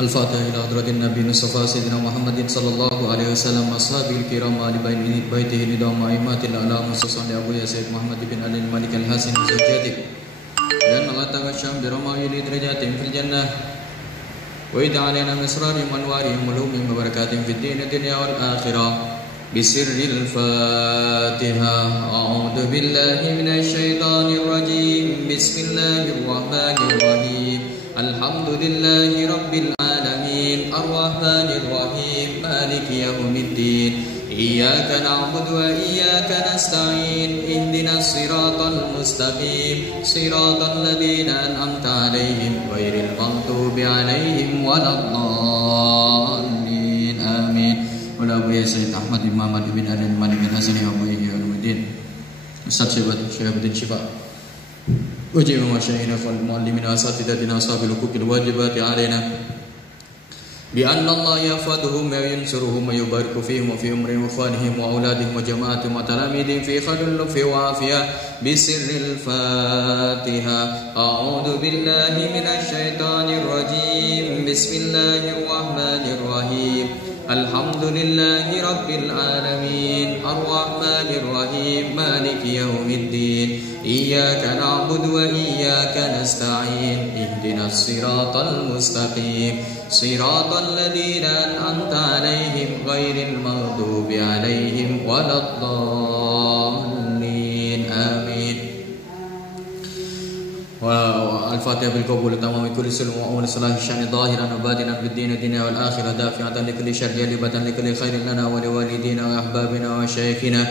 الفاتحة إلى حضرة النبي المصطفى سيدنا محمد صلى الله عليه وسلم وأصحابه الكرام وآل بيته الندام وأئمة الأعلام خصوصا لأبويا سيد محمد بن علي الملك الحسن وزوجاته لأن الله تغشم برمائل درجاتهم في الجنة وإذ علينا من أسرارهم وأنوارهم ولومهم وبركاتهم في الدين الدنيا والآخرة بسر الفاتحة. أعوذ بالله من الشيطان الرجيم. بسم الله الرحمن الرحيم. الحمد لله رب العالمين الرحمن الرحيم مالك يوم الدين إياك نعبد وإياك نستعين اهدنا الصراط المستقيم صراط الذين أنعمت عليهم غير المغضوب عليهم ولا الضالين آمين. ولا أبويا سيد أحمد بن محمد بن علي الملك الحسن وأبويه المدين أستاذ شهاب الدين شفاء وجميع مشايخنا والمعلمين وأساتذتنا أصحاب الحقوق الواجبات علينا بأن الله يحفظهم وينصرهم ويبارك فيهم وفي أمرهم وإخوانهم وأولادهم وجماعتهم وتلاميذهم في خير اللطف وعافية بسر الفاتحة. أعوذ بالله من الشيطان الرجيم. بسم الله الرحمن الرحيم. الحمد لله رب العالمين الرحمن الرحيم مالك يوم الدين إياك نعبد وإياك نستعين اهدنا الصراط المستقيم صراط الذين أنعمت عليهم غير المغضوب عليهم ولا الضالين آمين. والفاتحة بالقبول تمام كل سلم وأول صلاح الشأن ظاهرا وباطنا في الدين الدنيا والآخرة دافعة لكل شر جالبة لكل خير لنا ولوالدينا وأحبابنا وشيخنا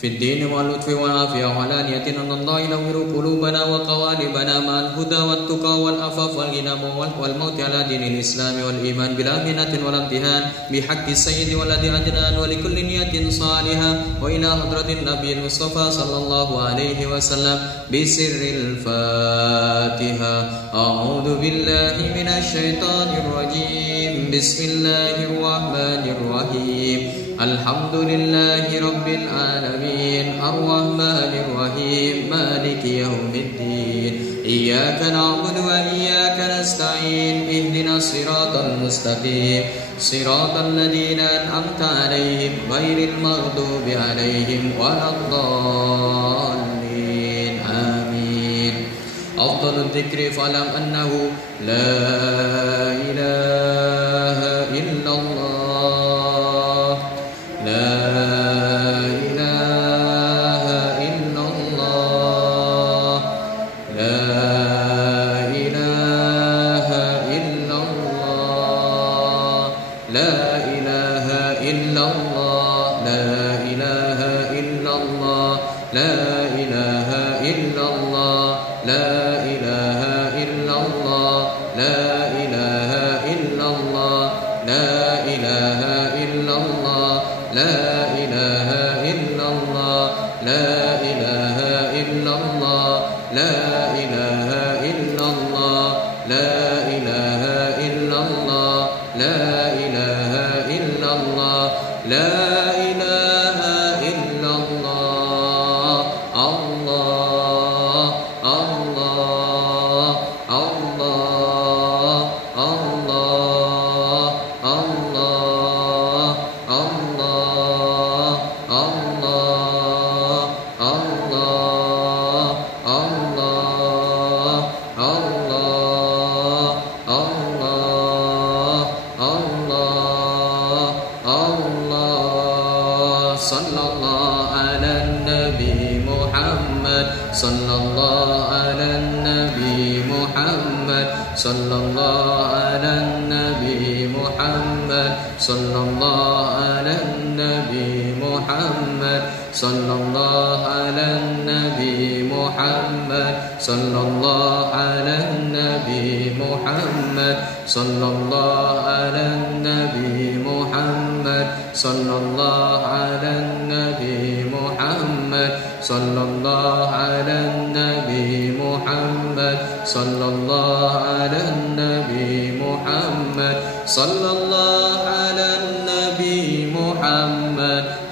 في الدين واللطف والعافية وعلانية أن الله ينور قلوبنا وقوالبنا مع الهدى والتقى والعفاف والغنى والموت على دين الإسلام والإيمان بلا منة ولا امتهان بحق السيد والذي أجنان ولكل نية صالحة وإلى حضرة النبي المصطفى صلى الله عليه وسلم بسر الفاتحة. أعوذ بالله من الشيطان الرجيم. بسم الله الرحمن الرحيم. الحمد لله رب العالمين الرحمن الرحيم مالك يوم الدين إياك نعبد وإياك نستعين اهدنا الصراط المستقيم صراط الذين أنعمت عليهم غير المغضوب عليهم ولا الضالين آمين. أفضل الذكر فاعلم أنه لا إله إلا الله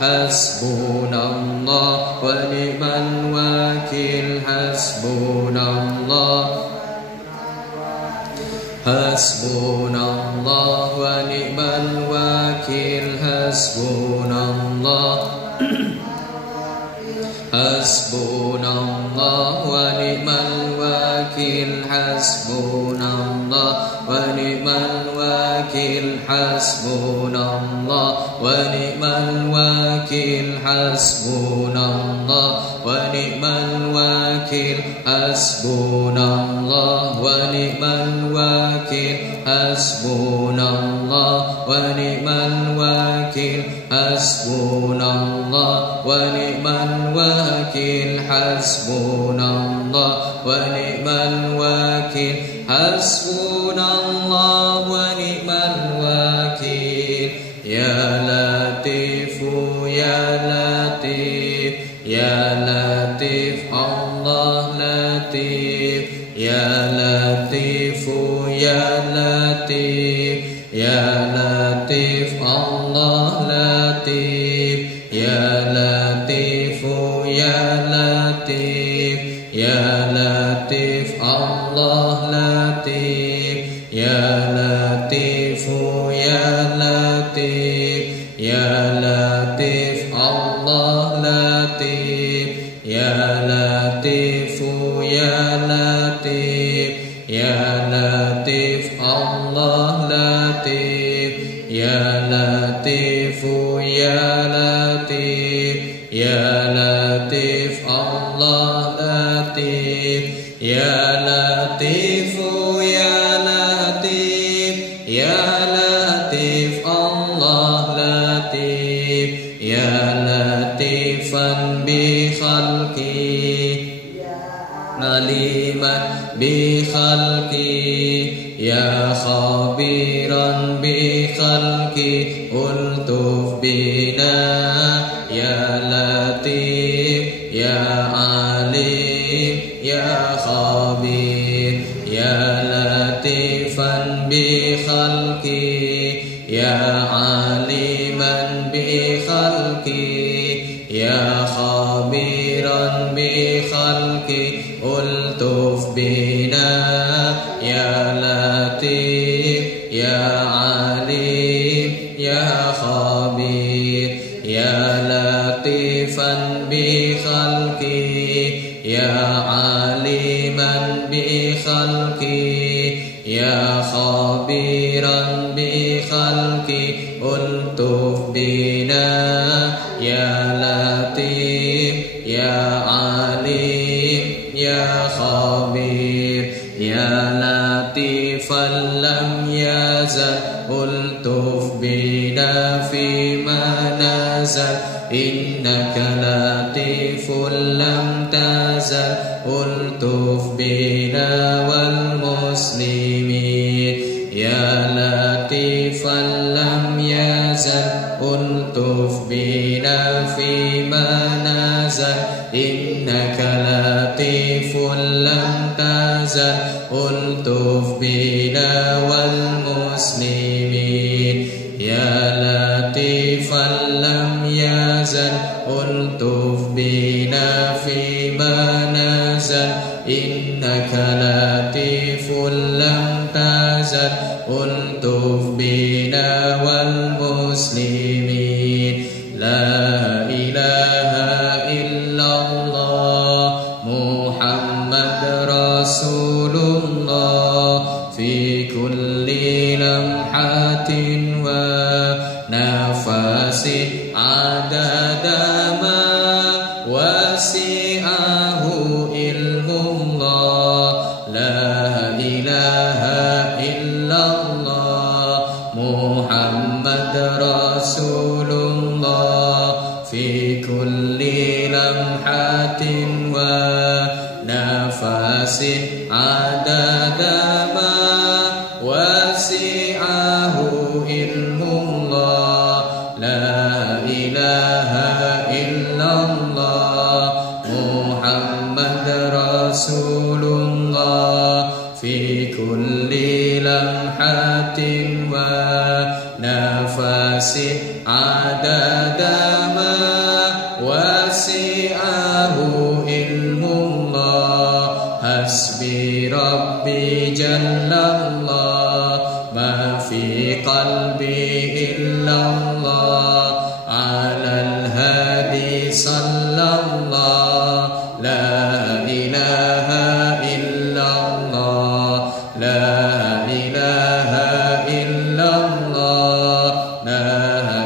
حسبنا الله ونعم الوكيل حسبنا الله Hasbunallah wa ni'mal wakil. Hasbunallah Hasbunallah wa ni'mal wakil. Hasbunallah wa ni'mal wakil. Hasbunallah wa ni'mal wakil. Hasbunallah wa ni'mal wakil. Hasbunallah wa ni'mal wakil. Hasbunallah wa ni'mal wakil. Hasbunallah wa ni'mal wakil. Hasbunallah wa ni'mal wakil. Hasbunallah wa ni'mal wakil. Ya Latifu ya Latif, ya Latif Allah Latif. Ya Latifu ya Latif, ya Latif Allah Latif. Ya Latifu ya Latif, ya Latif Allah Latif. Ya Latifu ya Latif, ya Latif Allah Latif. Ya Latifu ya Latif, ya Latif Allah Latif. Ya Latifu ya Latif, ya Latif Allah Latif. Ya Latifu ya Latif, ya Latif Allah Latif. Ya Latifan bi khalqi, aliman bi khalqi. Ya khabiran bi khalqi, ultuf bina. Ya Latif ya alim ya khabir. Ya Latifan bi khalqi, ya aliman bi khalqi. Ya khabiran bi khalqi, ultuf bina. Ya Latif ya alim ya khabir. Ya Latifan bi khalqi, ya aliman bi khalqi. Ya khabiran bi khalqi, ultuf bina. Ya Latif ya alim ya khabir. Ya Latifan lam yazal, ultuf bina fima nazal. Innaka latifun lam tazal, ultuf bina wal muslimin. Ya Latifan lam yazal, ultuf bina fima nazal. Innaka latifun lam tazal, ultuf bina wal muslimin. Ya Latifan lam yazal, ultuf bina fima nazal. Innaka latifun lam tazal, ultuf bina wal muslimin. La ilaha illallah Muhammad Rasulullah. Fi kulli lamhatin wa nafasin adada ma wasi'ahu ilmullah. La ilaha illallah Muhammad Rasulullah. Fi kulli lamhatin wa nafasin adada ma wasi'ahu ilmullah. La ilaha illallah Muhammad Rasulullah. Fi kulli lamhatin wa nafasin adada ma wasi'ahu ilmullah. Hasbi Rabbi Jallallah fi qalbi illallah alal hadi sallallahu la ilaha illallah la ilaha illallah la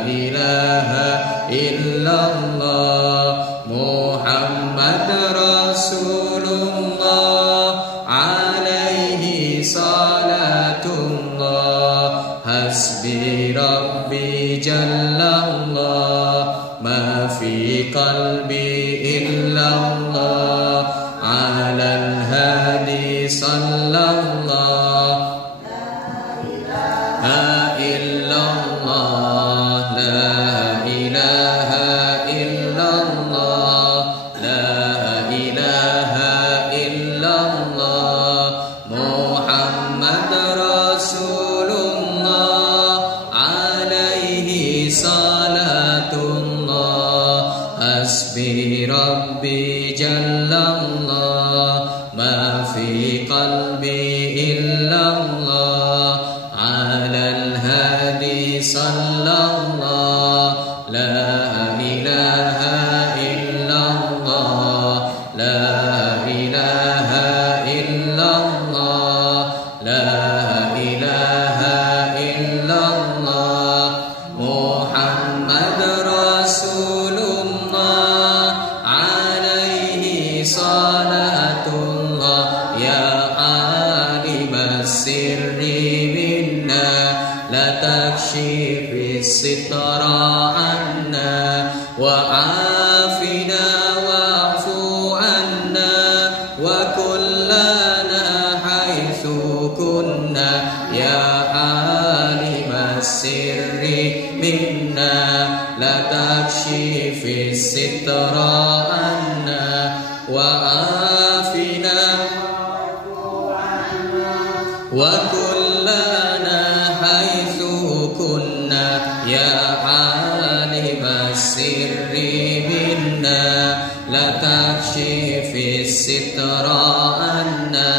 ilaha illallah Muhammad Rasulullah alaihi salatullah hasbi rabbi jallallah ma fi qalbi illallah alal hadi sallallahu la illallah la ilaha illallah la ilaha illallah Muhammad Rasulullah alaihi salatullah hasbi rabbi jallallah ma fi qalbi illallah alal hadi sallallahu la ilaha illallah la ilaha illallah la ilaha illallah Muhammad Rasulullah alaihi salatullah ya alim sirri minna la takshifi sitra anna wa afina wa'fu anna wa kullana haitsu kunna ya alim sirri minna la takshifi sitra anna wa afina wa kullana haitsu kunna ya alim sirri minna la takshifi sitra anna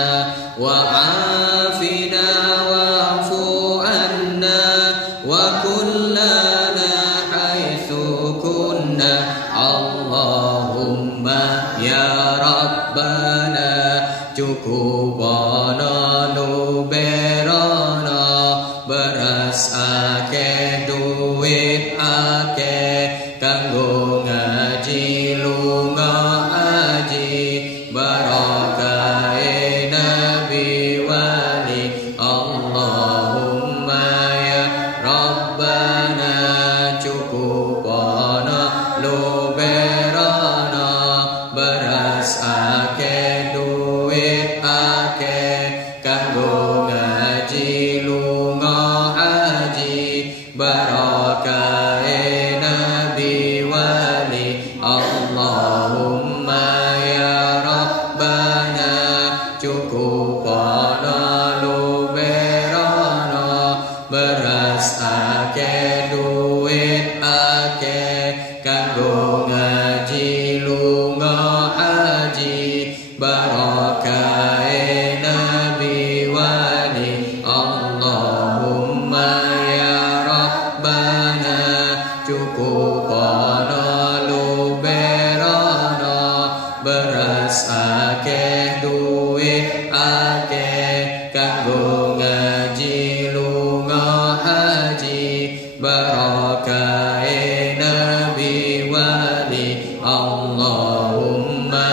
wa afina wa'fu anna wa kullana haitsu kunna Allahumma ya Rabbana cukupana luberana beras akeh duit akeh kanggo ngaji lunga aji barakahe nabi wali Allahumma ya Rabbana cukupana luberana beras akeh duit akeh kanggo ngaji lunga haji barakahe nabi wali Allahumma ya Rabbana cukupana luberana beras akeh duit akeh kanggo ngaji lunga haji barakahe nabi wali Allahumma ya Rabbana cukupana luberana beras akeh duit akeh kanggo ngaji lunga haji barakahe nabi wali Allahumma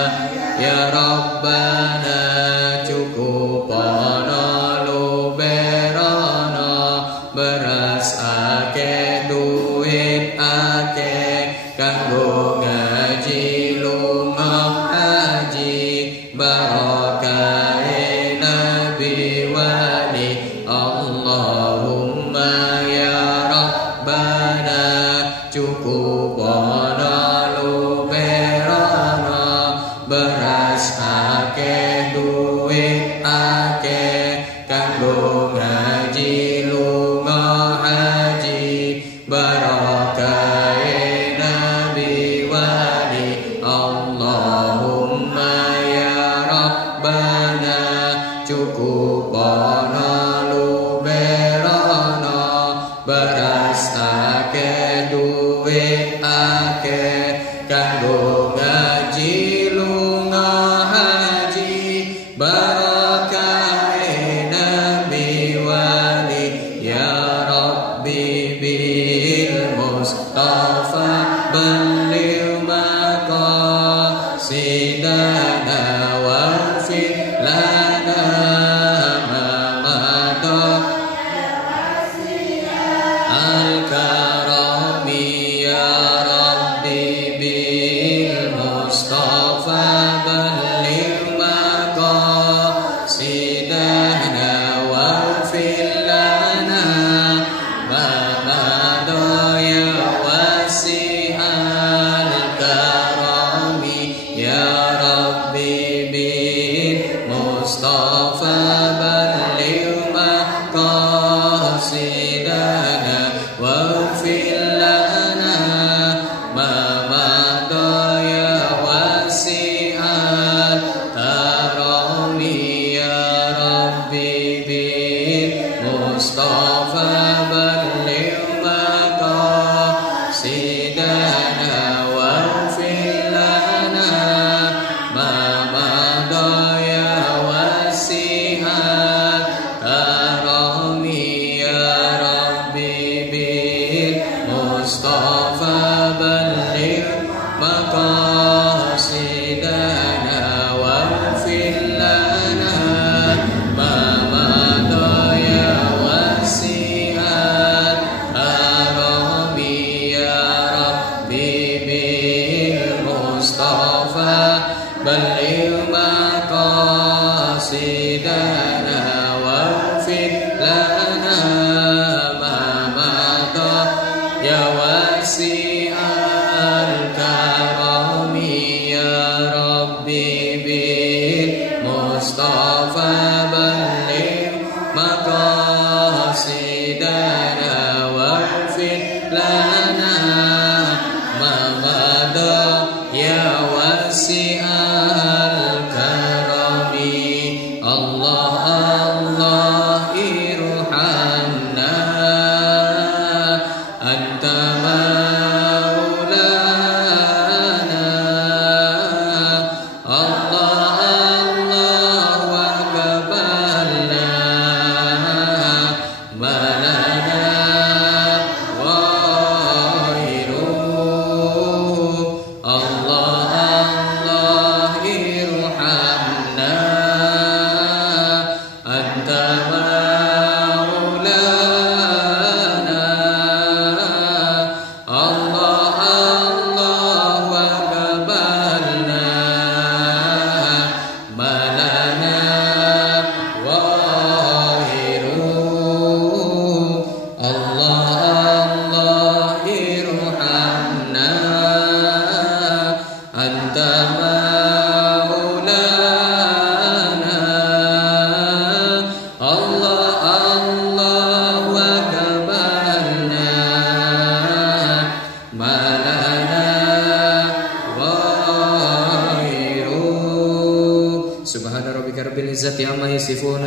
ya Rabbana cukupana luberana beras akeh duit akeh kanggo ngaji lunga haji barakahe nabi wali Allahumma ya Rabbana cukupana luberana beras akeh duit akeh kanggo ngaji lunga haji barakahe nabi wali Allahumma ya Rabbana cukupana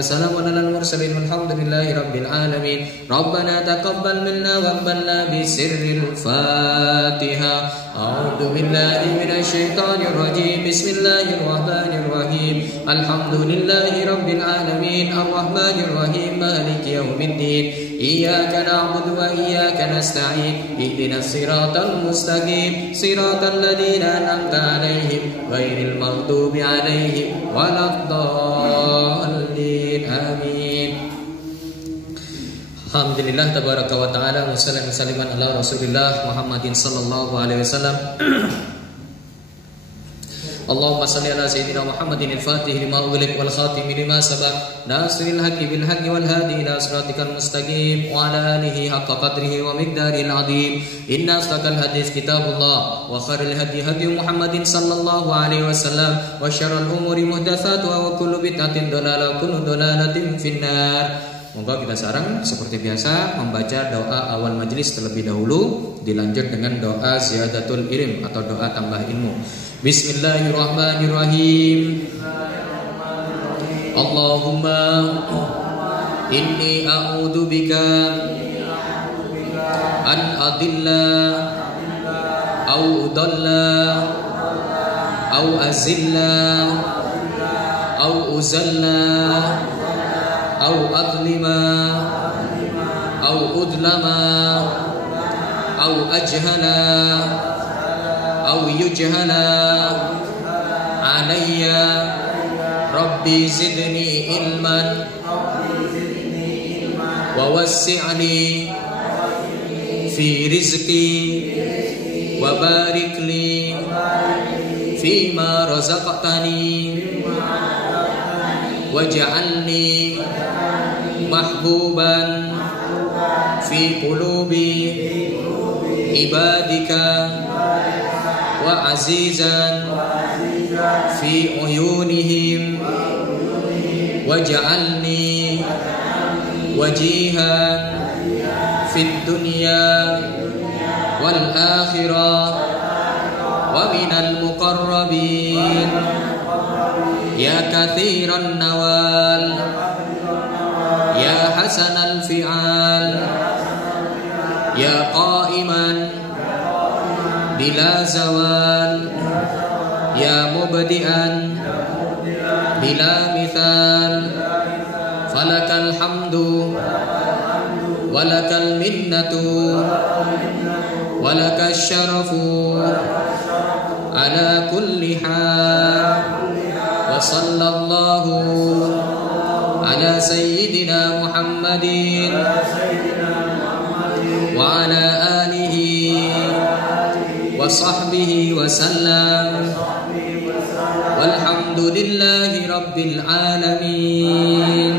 سلام على المرسلين والحمد لله رب العالمين ربنا تقبل منا وقبلنا بسر الفاتحة أعوذ بالله من الشيطان الرجيم بسم الله الرحمن الرحيم الحمد لله رب العالمين الرحمن الرحيم مالك يوم الدين إياك نعبد وإياك نستعين اهدنا الصراط المستقيم صراط الذين أنعمت عليهم غير المغضوب عليهم ولا الضالين آمين. Alhamdulillah tabaraka wa ta'ala wa salliman ala Rasulillah Muhammadin sallallahu alaihi wasallam. Allahumma salli ala sayyidina Muhammadin al-Fatih lima ughliq wal khatim lima sabaq nasiril haqqi bil haqqi wal hadi ila siratikal mustaqim wa ala alihi haqqa qadrihi wa miqdaril azim. Inna asdaqal hadis kitabullah wa khairul hadi hadi Muhammadin sallallahu alaihi wasallam wa syarrul umuri muhdatsatuha wa kullu bid'atin dhalalah wa kullu dhalalatin finnar. Moga kita sekarang seperti biasa membaca doa awal majelis terlebih dahulu, dilanjut dengan doa ziyadatul ilm atau doa tambah ilmu. Bismillahirrahmanirrahim. Allahumma inni a'udzu bika an adilla au udalla au azilla au uzalla أو أظلم أو أظلم أو أجهل أو يجهل علي ربي زدني علما ووسع لي في رزقي وبارك لي فيما رزقتني واجعلني محبوبا في قلوب عبادك وعزيزا في عيونهم واجعلني وجيها في الدنيا والآخرة ومن المقربين يا كثير النوال يا حسن الفعال يا قائما بلا زوال يا مبدئا بلا مثال فلك الحمد ولك المنة ولك الشرف على كل حال وصلى الله على سيدنا محمد وعلى آله وصحبه وسلم والحمد لله رب العالمين.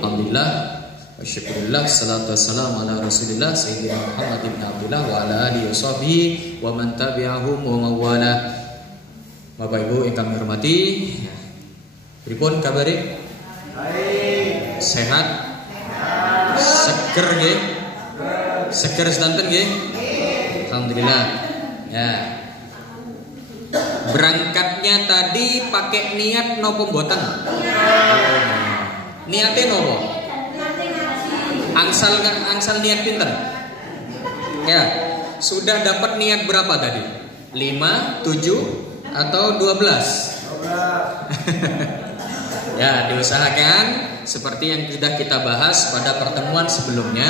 Alhamdulillah wa syukurillah salatu wassalamu ala Rasulillah sayyidina Muhammad ibn Abdullah wa ala alihi wa sahbihi wa man tabi'ahum wa mawala. Bapak Ibu yang kami hormati, pripun kabare? Baik. Sehat? Seger nggih? Seger sedanten nggih? Alhamdulillah. Ya. Berangkatnya tadi pakai niat nopo mboten? Niate nopo? Angsal niat pinten? Ya. Sudah dapat niat berapa tadi? 5, 7 atau 12? Ya, diusahakan seperti yang sudah kita bahas pada pertemuan sebelumnya,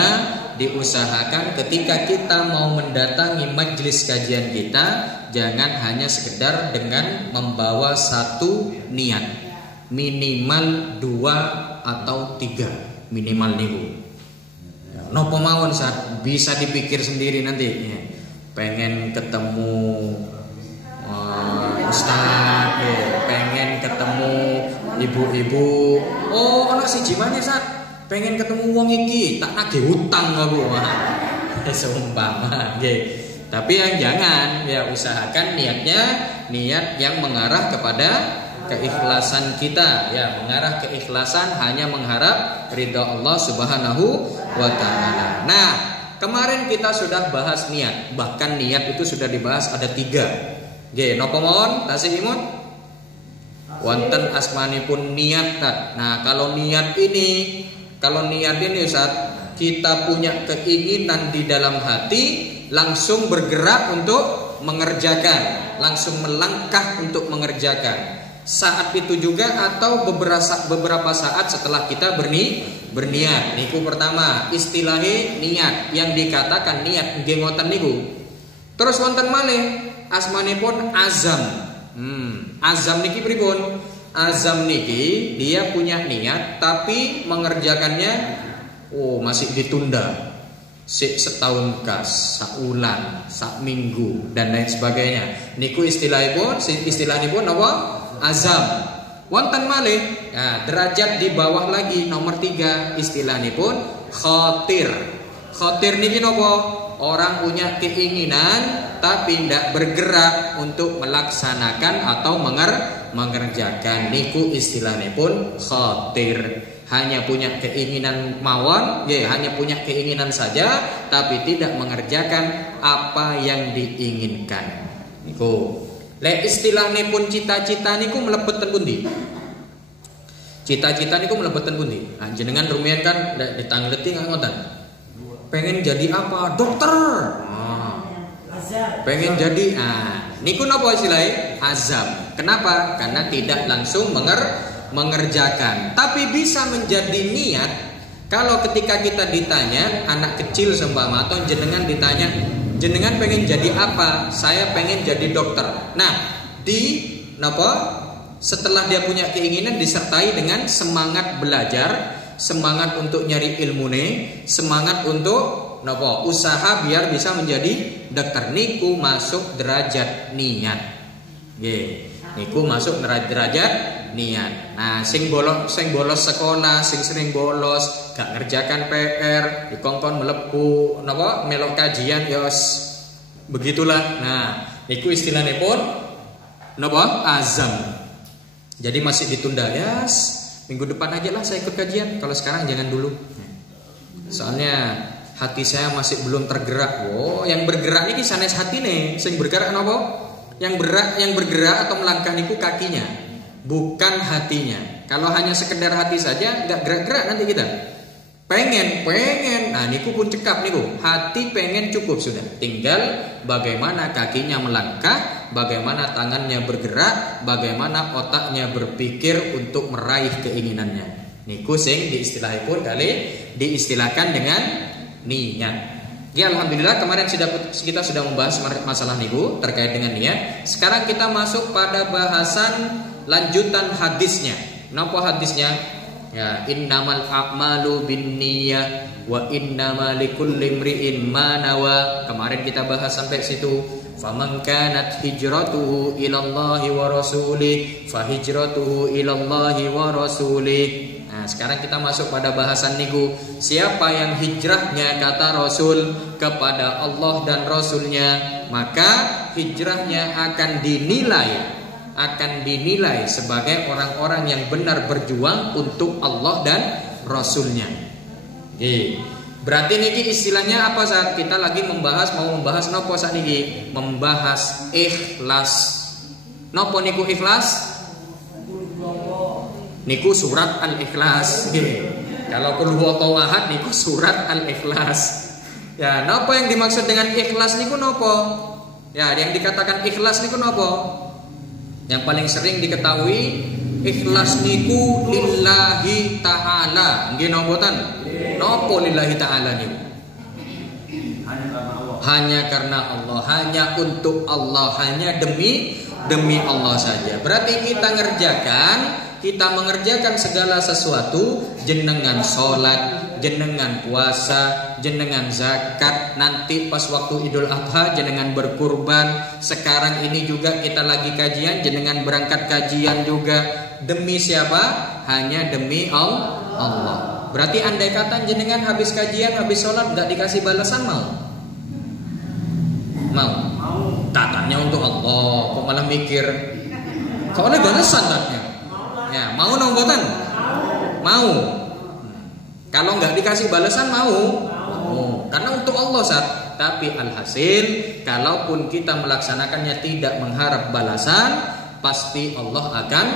diusahakan ketika kita mau mendatangi majelis kajian kita, jangan hanya sekedar dengan membawa satu niat. minimal 2 atau 3 minimal niku. Nopo mawon saat bisa dipikir sendiri nanti. Ya. Pengen ketemu Ustaz, ya. Pengen ketemu ibu-ibu. Oh, ana siji maneh saat pengen ketemu wong iki, tak nagih utang aku. Seumpama, nggih. Tapi yang jangan ya usahakan niatnya niat yang mengarah kepada keikhlasan kita, ya mengarah keikhlasan hanya mengharap ridha Allah Subhanahu wa taala. Nah, kemarin kita sudah bahas niat, bahkan niat itu sudah dibahas ada 3. Nggih, napa mawon tasih imut? Wonten asmanipun niat. Nah, kalau niat ini Ustaz, kita punya keinginan di dalam hati langsung bergerak untuk mengerjakan, langsung melangkah untuk mengerjakan. Saat itu juga atau beberapa saat setelah kita berniat. Niku pertama, istilahnya niat. Yang dikatakan niat nggih ngoten niku. Terus wonten malih asmanipun azam. Azam niki pripun? Azam niki dia punya niat tapi mengerjakannya masih ditunda. Setahun kas, saulan, sak minggu dan lain sebagainya. Niku istilahipun apa? Azam. Wonten malih, nah, derajat di bawah lagi nomor 3 istilahipun khatir. Khatir niki napa? Orang punya keinginan tapi tidak bergerak untuk melaksanakan atau mengerjakan. Niku istilahipun khatir. Hanya punya keinginan mawon, ya hanya punya keinginan saja tapi tidak mengerjakan apa yang diinginkan. Niku. Lek istilahipun cita-cita niku mlebet ten pundi? Cita-cita niku mlebet ten pundi? Jenengan rumiyin kan ditangleti ngoten. Pengen jadi apa? Dokter. Pengen jadi niku napa istilahnya? Azam. Kenapa? Karena tidak langsung mengerjakan, tapi bisa menjadi niat. Kalau ketika kita ditanya, anak kecil seumpama atau jenengan ditanya, jenengan pengen jadi apa? Saya pengen jadi dokter. Nah, setelah dia punya keinginan disertai dengan semangat belajar, semangat untuk nyari ilmune, semangat untuk usaha biar bisa menjadi dokter. Niku masuk derajat niat. Nggih. Niku masuk derajat niat. Nah, sing bolos sekolah, sing sering bolos, gak ngerjakan PR, dikongkon melebu melok kajian yos. Begitulah. Nah, niku istilahipun azam. Jadi masih ditunda, minggu depan aja lah saya ikut kajian. Kalau sekarang jangan dulu. Soalnya hati saya masih belum tergerak. Yang bergerak ini sanes hati nih. Sing bergerak napa? Yang bergerak atau melangkah niku kakinya, bukan hatinya. Kalau hanya sekedar hati saja nggak gerak-gerak nanti kita. Pengen. Nah, niku pun cekap niku. Hati pengen cukup sudah. Tinggal bagaimana kakinya melangkah, bagaimana tangannya bergerak, bagaimana otaknya berpikir untuk meraih keinginannya. Niku sing diistilahkan dengan niat. Ya, alhamdulillah kemarin kita sudah membahas masalah niku terkait dengan niat. Sekarang kita masuk pada bahasan lanjutan hadisnya. Napa hadisnya? Ya, innamal a'malu binniyah wa innamal likulli imri'in ma nawa. Kemarin kita bahas sampai situ. Faman kanat hijratuhu ilallahi wa rasulih fa hijratuhu ilallahi wa rasulih. Nah, sekarang kita masuk pada bahasan niku. Siapa yang hijrahnya kata Rasul kepada Allah dan Rasulnya, maka hijrahnya akan dinilai sebagai orang-orang yang benar berjuang untuk Allah dan Rasulnya. Berarti niki istilahnya apa saat kita lagi mau membahas nopo saat niki? Membahas ikhlas. Nopo niku ikhlas? Niku surat Al-Ikhlas. Kalau qul huwallahu ahad niku surat Al-Ikhlas. Ya, napa yang dimaksud dengan ikhlas niku napa? Ya, yang dikatakan ikhlas niku napa? Yang paling sering diketahui ikhlas niku lillahi ta'ala. Nggih napa mboten? Napa lillahi ta'ala niku? Hanya karena Allah, hanya untuk Allah, hanya demi Allah saja. Berarti kita ngerjakan kita mengerjakan segala sesuatu, jenengan sholat, jenengan puasa, jenengan zakat, nanti pas waktu Idul Adha jenengan berkurban. Sekarang ini juga kita lagi kajian, jenengan berangkat kajian juga. Demi siapa? Hanya demi Allah. Berarti andai kata jenengan habis kajian, habis sholat gak dikasih balasan, mau? Mau? Tatanya untuk Allah, kok malah mikir kok oleh balasan tatanya? Ya, mau nombotan? Mau. Kalau nggak dikasih balasan mau. Karena untuk Allah Sat. Tapi alhasil, kalaupun kita melaksanakannya tidak mengharap balasan, pasti Allah akan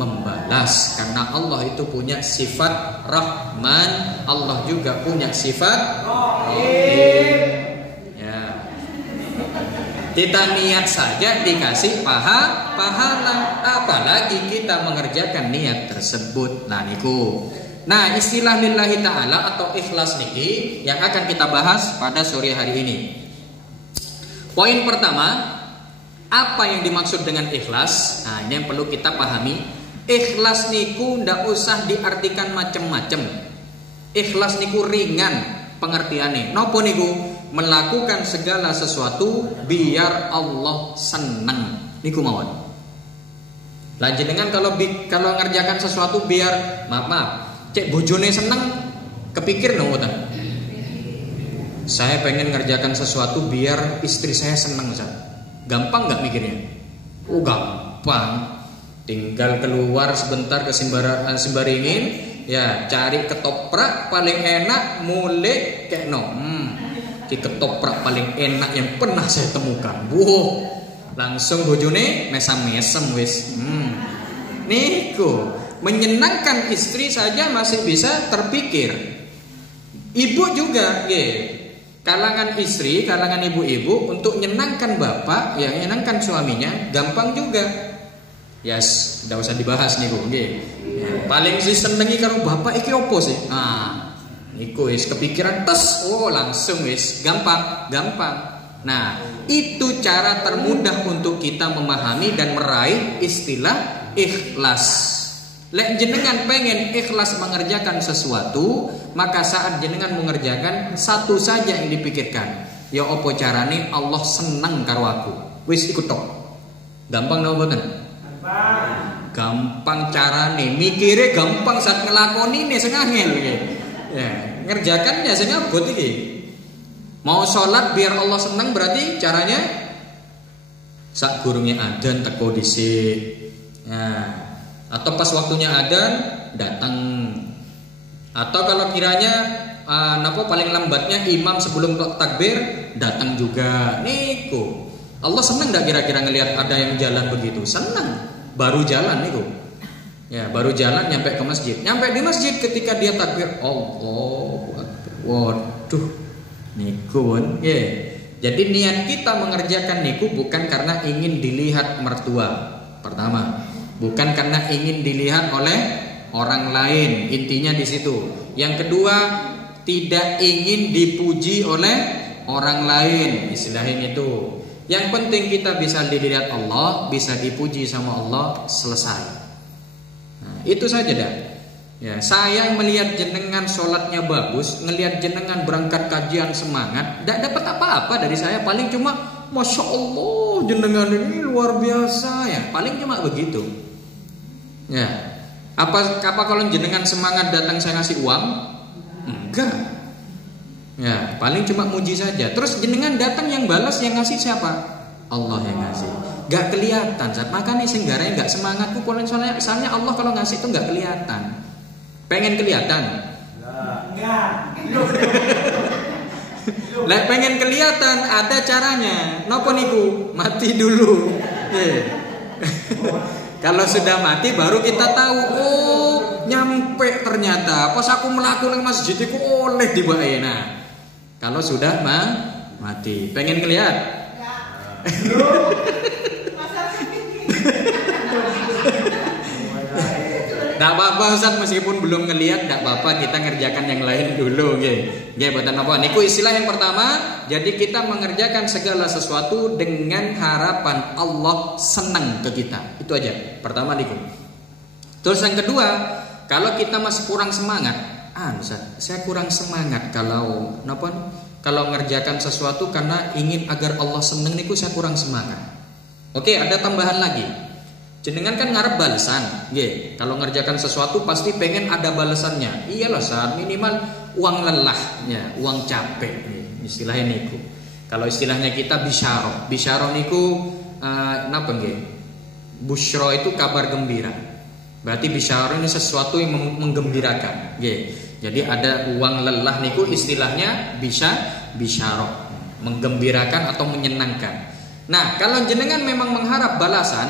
membalas. Karena Allah itu punya sifat Rahman, Allah juga punya sifat Rahim. Ya. Kita niat saja dikasih pahala, apalagi kita mengerjakan niat tersebut. Nah niku. Nah, istilah lillahi ta'ala atau ikhlas niki yang akan kita bahas pada sore hari ini. Poin pertama, apa yang dimaksud dengan ikhlas? Nah, ini yang perlu kita pahami. Ikhlas niku ndak usah diartikan macam-macam. Ikhlas niku ringan pengertiannya. Nopo niku? Melakukan segala sesuatu biar Allah senang. Niku mawon. Lah jenengan kalau ngerjakan sesuatu biar maaf cek bojone seneng, kepikir no ta? Saya pengen ngerjakan sesuatu biar istri saya seneng, Ustaz. Gampang nggak mikirnya? Oh gampang. Tinggal keluar sebentar ke Simbaringin, ya cari ketoprak paling enak, mulai kayak no. Di ketoprak paling enak yang pernah saya temukan. Langsung bojone mesam-mesem wis. Niku menyenangkan istri saja masih bisa terpikir. Ibu juga, kalangan istri, kalangan ibu-ibu untuk menyenangkan bapak, ya menyenangkan suaminya, gampang juga. Yes, udah usah dibahas niku, ya, paling sih senengi karo bapak iki opo sih? Nah, niku wis kepikiran tes, langsung wis gampang. Nah, itu cara termudah untuk kita memahami dan meraih istilah ikhlas. Lek jenengan pengen ikhlas mengerjakan sesuatu, maka saat jenengan mengerjakan satu saja yang dipikirkan. Ya opo carane Allah senang karo aku. Wis ikut tok. Gampang no mboten? Gampang carane, mikire gampang saat ngelakoni sing angel iki. Ya, ngerjakannya sing abot iki. Mau sholat biar Allah senang berarti caranya sak gurunge adzan teko dhisik. Nah, atau pas waktunya adzan datang. Atau kalau kiranya paling lambatnya imam sebelum takbir datang juga. Niku. Allah senang enggak kira-kira ngelihat ada yang jalan begitu? Senang. Baru jalan niku. Ya, baru jalan nyampe ke masjid. Nyampe di masjid ketika dia takbir, Allahu Akbar. Waduh. Niku Jadi niat kita mengerjakan niku bukan karena ingin dilihat mertua. Pertama, bukan karena ingin dilihat oleh orang lain. Intinya di situ. Yang kedua, tidak ingin dipuji oleh orang lain. Istilahnya itu. Yang penting kita bisa dilihat Allah, bisa dipuji sama Allah, selesai. Nah, itu saja dah. Ya, saya melihat jenengan sholatnya bagus, ngelihat jenengan berangkat kajian semangat, tidak dapat apa-apa dari saya. Paling cuma, masya Allah, jenengan ini luar biasa ya. Paling cuma begitu. Ya, apa kalau jenengan semangat datang saya ngasih uang? Enggak. Ya, paling cuma muji saja. Terus jenengan datang yang balas yang ngasih siapa? Allah yang ngasih. Gak kelihatan. Saat makan nih senggaranya gak semangat. Soalnya Allah kalau ngasih itu gak kelihatan. Pengen kelihatan? Enggak. Lah pengen kelihatan ada caranya. Napa niku? Mati dulu. Kalau sudah mati baru kita tahu. Oh, nyampe ternyata. Pas aku melakukan nang masjid iku oleh dibae. Nah, kalau sudah mati. Pengen kelihatan? Tidak apa-apa Ustaz, meskipun belum ngelihat tidak apa-apa, kita ngerjakan yang lain dulu. Buatan apa? Niku istilah yang pertama. Jadi kita mengerjakan segala sesuatu dengan harapan Allah senang ke kita. Itu aja. Pertama niku. Terus yang kedua, kalau kita masih kurang semangat, Ustaz, saya kurang semangat kalau ngerjakan sesuatu karena ingin agar Allah seneng niku saya kurang semangat. Oke, ada tambahan lagi. Jenengan kan ngarep balasan, nggih. Kalau ngerjakan sesuatu pasti pengen ada balasannya. Iyalah saat minimal uang lelahnya, uang capek nih, istilahnya niku. Kalau istilahnya kita bisyarah. Bisyarah niku napa nggih? Busyra itu kabar gembira. Berarti bisyarah ini sesuatu yang menggembirakan, nggih. Jadi ada uang lelah niku istilahnya bisyarah, menggembirakan atau menyenangkan. Nah, kalau jenengan memang mengharap balasan,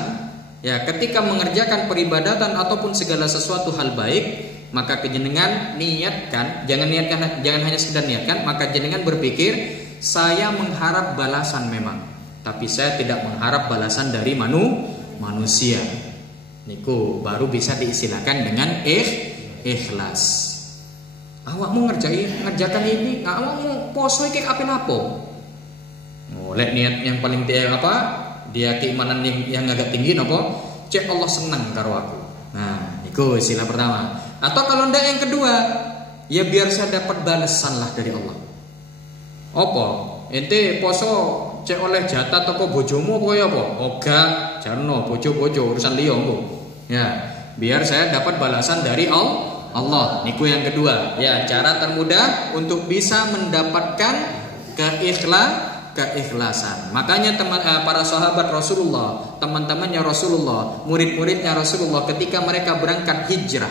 ya, ketika mengerjakan peribadatan ataupun segala sesuatu hal baik, maka jenengan niatkan, jangan hanya sekedar niatkan, maka jenengan berpikir, saya mengharap balasan memang, tapi saya tidak mengharap balasan dari manusia. Niku baru bisa diistilahkan dengan ikhlas. Awakmu ngerjakan ini, awakmu poso iki kapan apa? Oleh niat yang paling dia keimanan yang agak tinggi nopo, cek Allah senang karo aku. Nah, itu istilah pertama. Atau kalau ndak yang kedua, ya biar saya dapat balasan lah dari Allah. Apa? Ente poso cek oleh jatah toko bojomu apa ya apa? Oga, jarno bojo-bojo urusan liya engko. Ya, biar saya dapat balasan dari Allah. Niku yang kedua. Ya, cara termudah untuk bisa mendapatkan keikhlasan. Makanya para sahabat Rasulullah, teman-temannya Rasulullah, murid-muridnya Rasulullah ketika mereka berangkat hijrah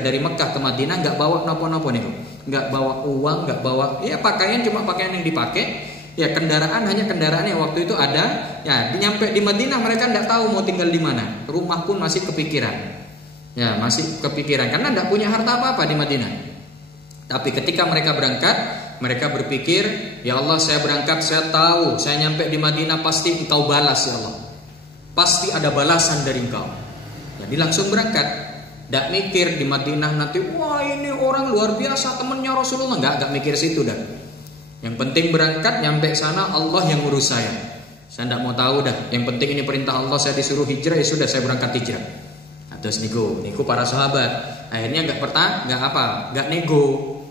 dari Mekah ke Madinah, nggak bawa nopo-nopo nih, nggak bawa uang, nggak bawa pakaian, cuma pakaian yang dipakai. Ya, kendaraan hanya kendaraan yang waktu itu ada. Ya, nyampe di Madinah mereka nggak tahu mau tinggal di mana. Rumah pun masih kepikiran. Ya, masih kepikiran karena nggak punya harta apa-apa di Madinah. Tapi ketika mereka berangkat, mereka berpikir, ya Allah, saya berangkat, saya tahu saya nyampe di Madinah pasti Engkau balas ya Allah. Pasti ada balasan dari Engkau. Jadi langsung berangkat. Tidak mikir di Madinah nanti, wah ini orang luar biasa temannya Rasulullah. Enggak mikir situ dah. Yang penting berangkat, nyampe sana Allah yang ngurus saya. Saya tidak mau tahu dah. Yang penting ini perintah Allah, saya disuruh hijrah, ya sudah saya berangkat hijrah. Terus niku para sahabat. Akhirnya enggak nego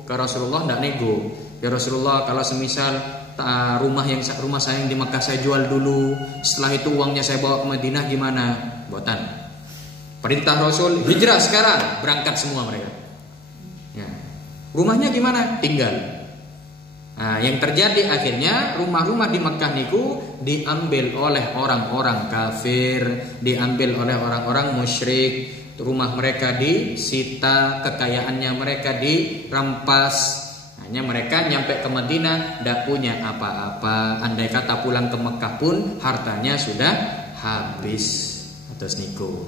ke Rasulullah, enggak nego. Ya Rasulullah, kalau semisal rumah saya yang di Makkah saya jual dulu, setelah itu uangnya saya bawa ke Madinah gimana? Botan. Perintah Rasul, hijrah sekarang, berangkat semua mereka. Ya. Rumahnya gimana? Tinggal. Nah, yang terjadi akhirnya rumah-rumah di Makkah niku diambil oleh orang-orang kafir, diambil oleh orang-orang musyrik. Rumah mereka disita, kekayaannya mereka dirampas. Hanya mereka nyampe ke Madinah tidak punya apa-apa. Andai kata pulang ke Mekah pun hartanya sudah habis. Atas niku.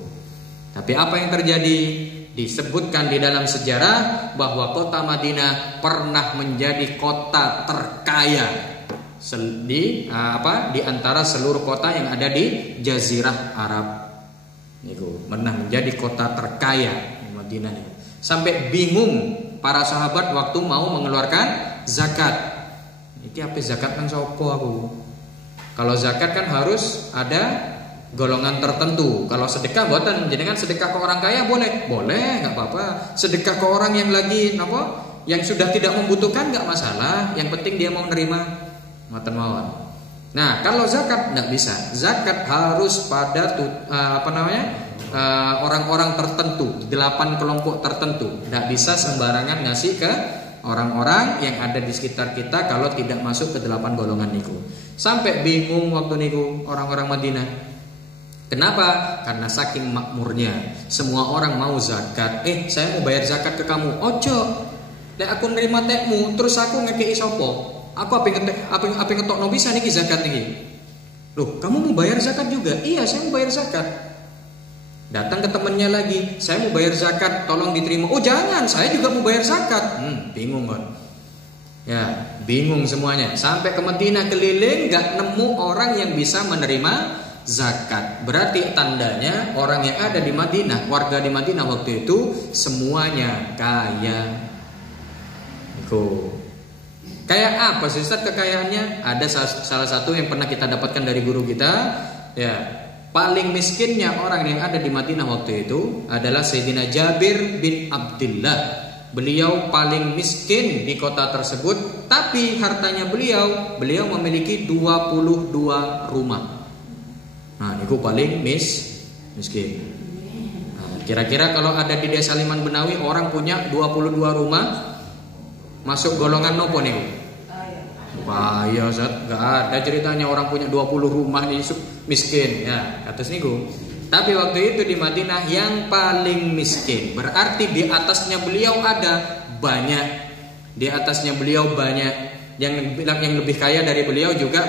Tapi apa yang terjadi? Disebutkan di dalam sejarah bahwa kota Madinah pernah menjadi kota terkaya di antara seluruh kota yang ada di Jazirah Arab. Niku pernah menjadi kota terkaya di Madinah. Sampai bingung para sahabat waktu mau mengeluarkan zakat. Iki apa zakat nang sapa aku? Kalau zakat kan harus ada golongan tertentu. Kalau sedekah buatan jenengan sedekah ke orang kaya boleh, nggak apa-apa. Sedekah ke orang yang lagi yang sudah tidak membutuhkan nggak masalah. Yang penting dia mau nerima matan mawon. Nah, kalau zakat nggak bisa. Zakat harus pada orang-orang tertentu, 8 kelompok tertentu. Nggak bisa sembarangan ngasih ke orang-orang yang ada di sekitar kita kalau tidak masuk ke 8 golongan niku. Sampai bingung waktu niku orang-orang Madinah. Kenapa? Karena saking makmurnya, semua orang mau zakat. Saya mau bayar zakat ke kamu. Ojo, lek aku nerima tekmu, terus aku ngekei sopo. Aku apa ngetokno bisa niki zakat niki. Loh, kamu mau bayar zakat juga? Iya, saya mau bayar zakat. Datang ke temannya lagi, saya mau bayar zakat, tolong diterima. Oh jangan, saya juga mau bayar zakat. Bingung kan? Ya, bingung semuanya. Sampai ke Madinah keliling, gak nemu orang yang bisa menerima zakat. Berarti tandanya orang yang ada di Madinah, warga di Madinah waktu itu semuanya kaya. Kayak apa sih Ustaz kekayaannya? Ada salah satu yang pernah kita dapatkan dari guru kita. Ya, Paling miskinnya orang yang ada di Madinah waktu itu adalah Sayyidina Jabir bin Abdullah. Beliau paling miskin di kota tersebut, tapi hartanya beliau memiliki 22 rumah. Nah, itu paling miskin. Nah, kira-kira kalau ada di Desa Liman Benawi orang punya 22 rumah, masuk golongan nopo nih? Bahaya, Ustaz. Enggak ada ceritanya orang punya 20 rumah nih miskin. Ya, atas niku. Tapi waktu itu di Madinah yang paling miskin, berarti di atasnya beliau ada banyak. Di atasnya beliau banyak. Yang lebih kaya dari beliau juga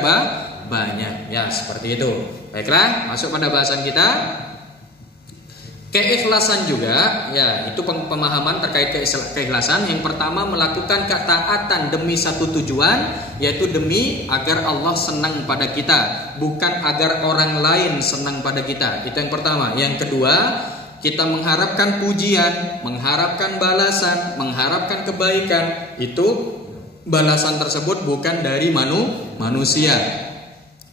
banyak. Ya, seperti itu. Baiklah, masuk pada bahasan kita. Keikhlasan juga, ya, itu pemahaman terkait keikhlasan. Yang pertama, melakukan ketaatan demi satu tujuan, yaitu demi agar Allah senang pada kita, bukan agar orang lain senang pada kita. Itu yang pertama. Yang kedua, kita mengharapkan pujian, mengharapkan balasan, mengharapkan kebaikan. Itu balasan tersebut bukan dari manusia,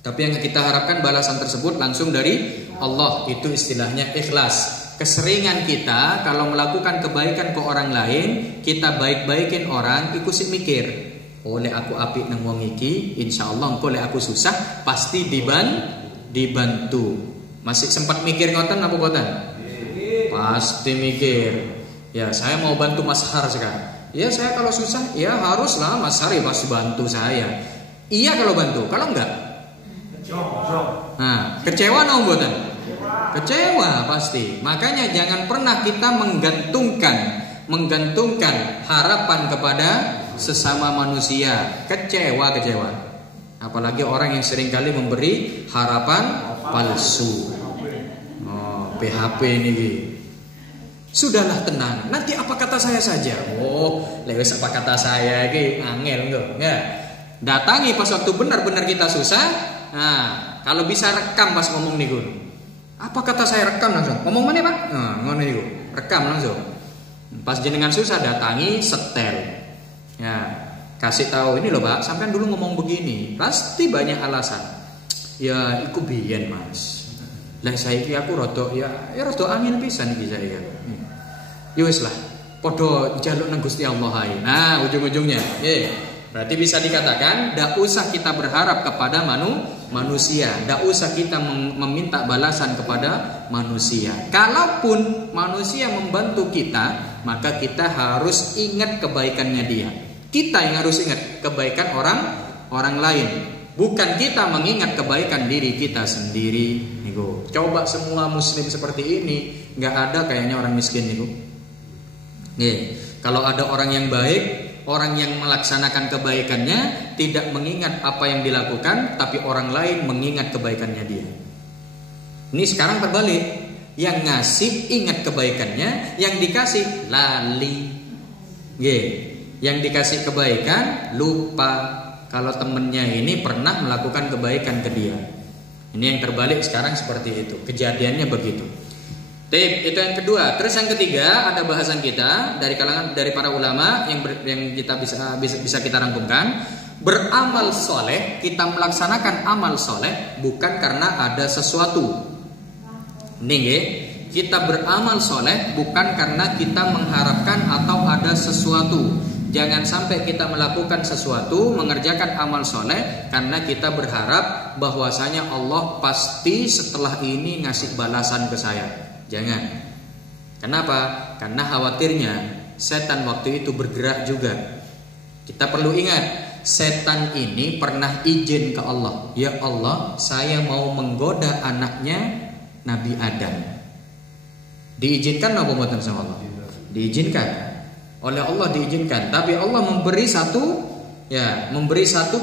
tapi yang kita harapkan balasan tersebut langsung dari Allah. Itu istilahnya ikhlas. Keseringan kita kalau melakukan kebaikan ke orang lain, kita baik-baikin orang, iku sih mikir, oleh aku apik nang wong iki, insyaallah engko lek aku susah pasti dibantu. Masih sempat mikir ngoten apa boten? Pasti mikir. Ya, saya mau bantu Mas Har sekarang. Ya, saya kalau susah, ya haruslah Mas Har ya pasti bantu saya. Iya kalau bantu, kalau enggak? Nah, kecewa no boten? Kecewa pasti. Makanya jangan pernah kita menggantungkan harapan kepada sesama manusia. Kecewa. Apalagi orang yang seringkali memberi harapan palsu. Oh, PHP ini. Sudahlah, tenang. Nanti apa kata saya saja. Oh, lewat apa kata saya iki angel enggak? Ya. Datangi pas waktu benar-benar kita susah. Nah, kalau bisa rekam pas ngomong nih Gun. Apa kata saya, rekam langsung. Ngomong mana Pak? Nah, ngono iku. Rekam langsung. Pas jenengan susah datangi, setel. Ya, kasih tahu ini loh Pak, sampean dulu ngomong begini. Pasti banyak alasan. Ya, iku biyen Mas. Lah saiki aku rada rada angin pisan iki saya. Ya wis lah. Padha njaluk nang Gusti Allah ae. Nah, ujung-ujungnya. Berarti bisa dikatakan tidak usah kita berharap kepada manusia, tidak usah kita meminta balasan kepada manusia. Kalaupun manusia membantu kita, maka kita harus ingat kebaikannya dia. Kita yang harus ingat kebaikan orang lain, bukan kita mengingat kebaikan diri kita sendiri. Niku, coba semua muslim seperti ini, nggak ada kayaknya orang miskin niku. Kalau ada orang yang baik, orang yang melaksanakan kebaikannya tidak mengingat apa yang dilakukan, tapi orang lain mengingat kebaikannya dia. Ini sekarang terbalik. Yang ngasih ingat kebaikannya, yang dikasih lali. Yang dikasih kebaikan lupa kalau temennya ini pernah melakukan kebaikan ke dia. Ini yang terbalik sekarang seperti itu. Kejadiannya begitu. Itu yang kedua. Terus yang ketiga, ada bahasan kita dari kalangan dari para ulama yang kita bisa kita rangkumkan. Beramal soleh, kita melaksanakan amal soleh bukan karena ada sesuatu. Nih, kita beramal soleh bukan karena kita mengharapkan atau ada sesuatu. Jangan sampai kita melakukan sesuatu, mengerjakan amal soleh karena kita berharap bahwasanya Allah pasti setelah ini ngasih balasan ke saya. Jangan. Kenapa? Karena khawatirnya setan waktu itu bergerak juga. Kita perlu ingat, setan ini pernah izin ke Allah. Ya Allah, saya mau menggoda anaknya Nabi Adam. Diizinkan apa buatan sama Allah? Diizinkan. Oleh Allah diizinkan. Tapi Allah memberi satu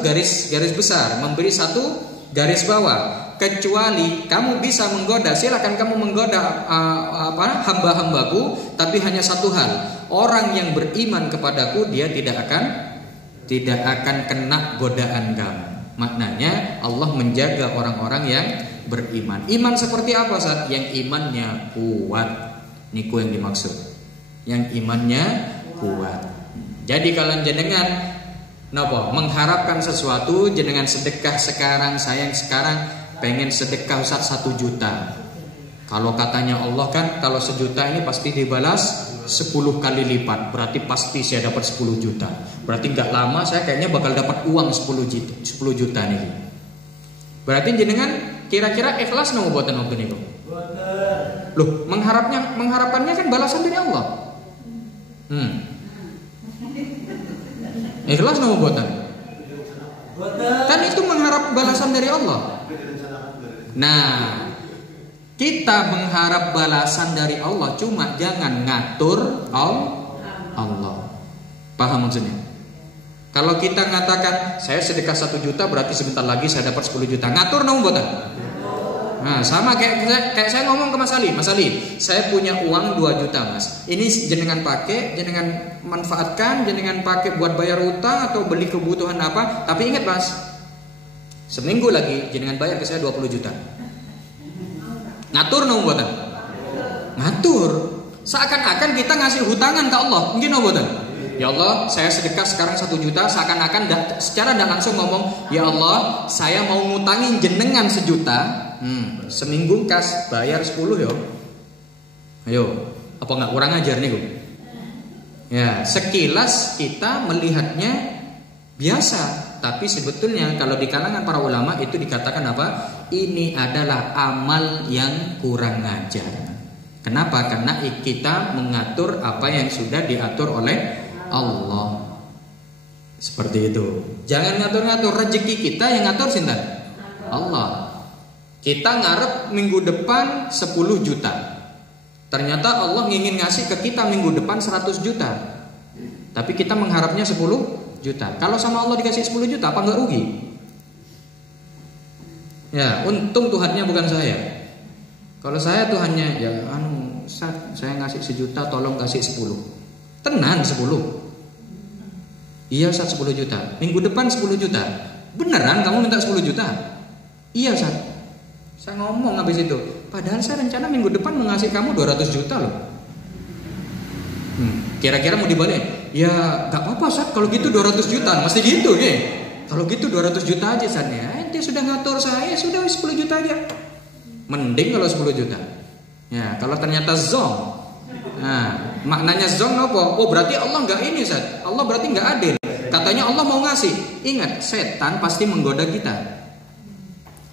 garis besar, memberi satu garis bawah. Kecuali kamu bisa menggoda, silakan kamu menggoda hamba-hambaku, tapi hanya satu hal, orang yang beriman kepadaku dia tidak akan kena godaan kamu. Maknanya Allah menjaga orang-orang yang beriman. Iman seperti apa saat? Yang imannya kuat. Niku yang dimaksud. Yang imannya kuat. Jadi kalau jenengan mengharapkan sesuatu, jenengan sedekah sekarang, sayang sekarang, pengen sedekah Ustaz 1 juta. Kalau katanya Allah kan, kalau 1 juta ini pasti dibalas 10 kali lipat. Berarti pasti saya dapat 10 juta. Berarti gak lama saya kayaknya bakal dapat uang 10 juta nih. Berarti jenengan kira-kira ikhlas nggak buatan waktu ini? Loh, mengharapkannya kan balasan dari Allah. Ikhlas nggak buatan? Kan itu mengharap balasan dari Allah. Nah, kita mengharap balasan dari Allah, cuma jangan ngatur Allah. Paham maksudnya? Kalau kita mengatakan saya sedekah 1 juta berarti sebentar lagi saya dapat 10 juta. Ngatur nang boten? Nah, sama kayak saya ngomong ke Mas Ali, saya punya uang 2 juta Mas. Ini jenengan pakai, jenengan manfaatkan, jenengan pakai buat bayar utang atau beli kebutuhan apa. Tapi ingat Mas, seminggu lagi jenengan bayar ke saya 20 juta. Ngatur nang boten? Ngatur. Seakan-akan kita ngasih hutangan ke Allah. Mungkin nang boten? Ya Allah, saya sedekah sekarang 1 juta, seakan-akan secara tidak langsung ngomong, ya Allah, saya mau ngutangin jenengan 1 juta, seminggu kas bayar 10 yo. Ayo, apa nggak kurang ajar nih, Bu? Ya, sekilas kita melihatnya biasa, tapi sebetulnya kalau di kalangan para ulama itu dikatakan apa? Ini adalah amal yang kurang ajar. Kenapa? Karena kita mengatur apa yang sudah diatur oleh Allah. Seperti itu. Jangan ngatur-ngatur, rezeki kita yang ngatur sinten? Allah. Kita ngarep minggu depan 10 juta. Ternyata Allah ingin ngasih ke kita minggu depan 100 juta. Tapi kita mengharapnya 10 juta. Kalau sama Allah dikasih 10 juta, apa enggak rugi? Ya, untung Tuhannya bukan saya. Kalau saya Tuhannya, ya saya ngasih 1 juta, tolong kasih 10. Tenang 10. Iya Ustaz 10 juta. Minggu depan 10 juta. Beneran kamu minta 10 juta? Iya Ustaz. Saya ngomong habis itu. Padahal saya rencana minggu depan mau ngasih kamu 200 juta loh. Kira-kira mau dibalik? Ya gak apa-apa Ustaz. Kalau gitu 200 juta. Mesti gitu ya. Kalau gitu 200 juta aja Ustaz ya. Dia sudah ngatur saya, sudah 10 juta aja. Mending kalau 10 juta. Ya, kalau ternyata zong. Nah, maknanya zong apa? Oh, berarti Allah enggak ini, Ustaz. Allah berarti enggak adil. Katanya Allah mau ngasih. Ingat, setan pasti menggoda kita.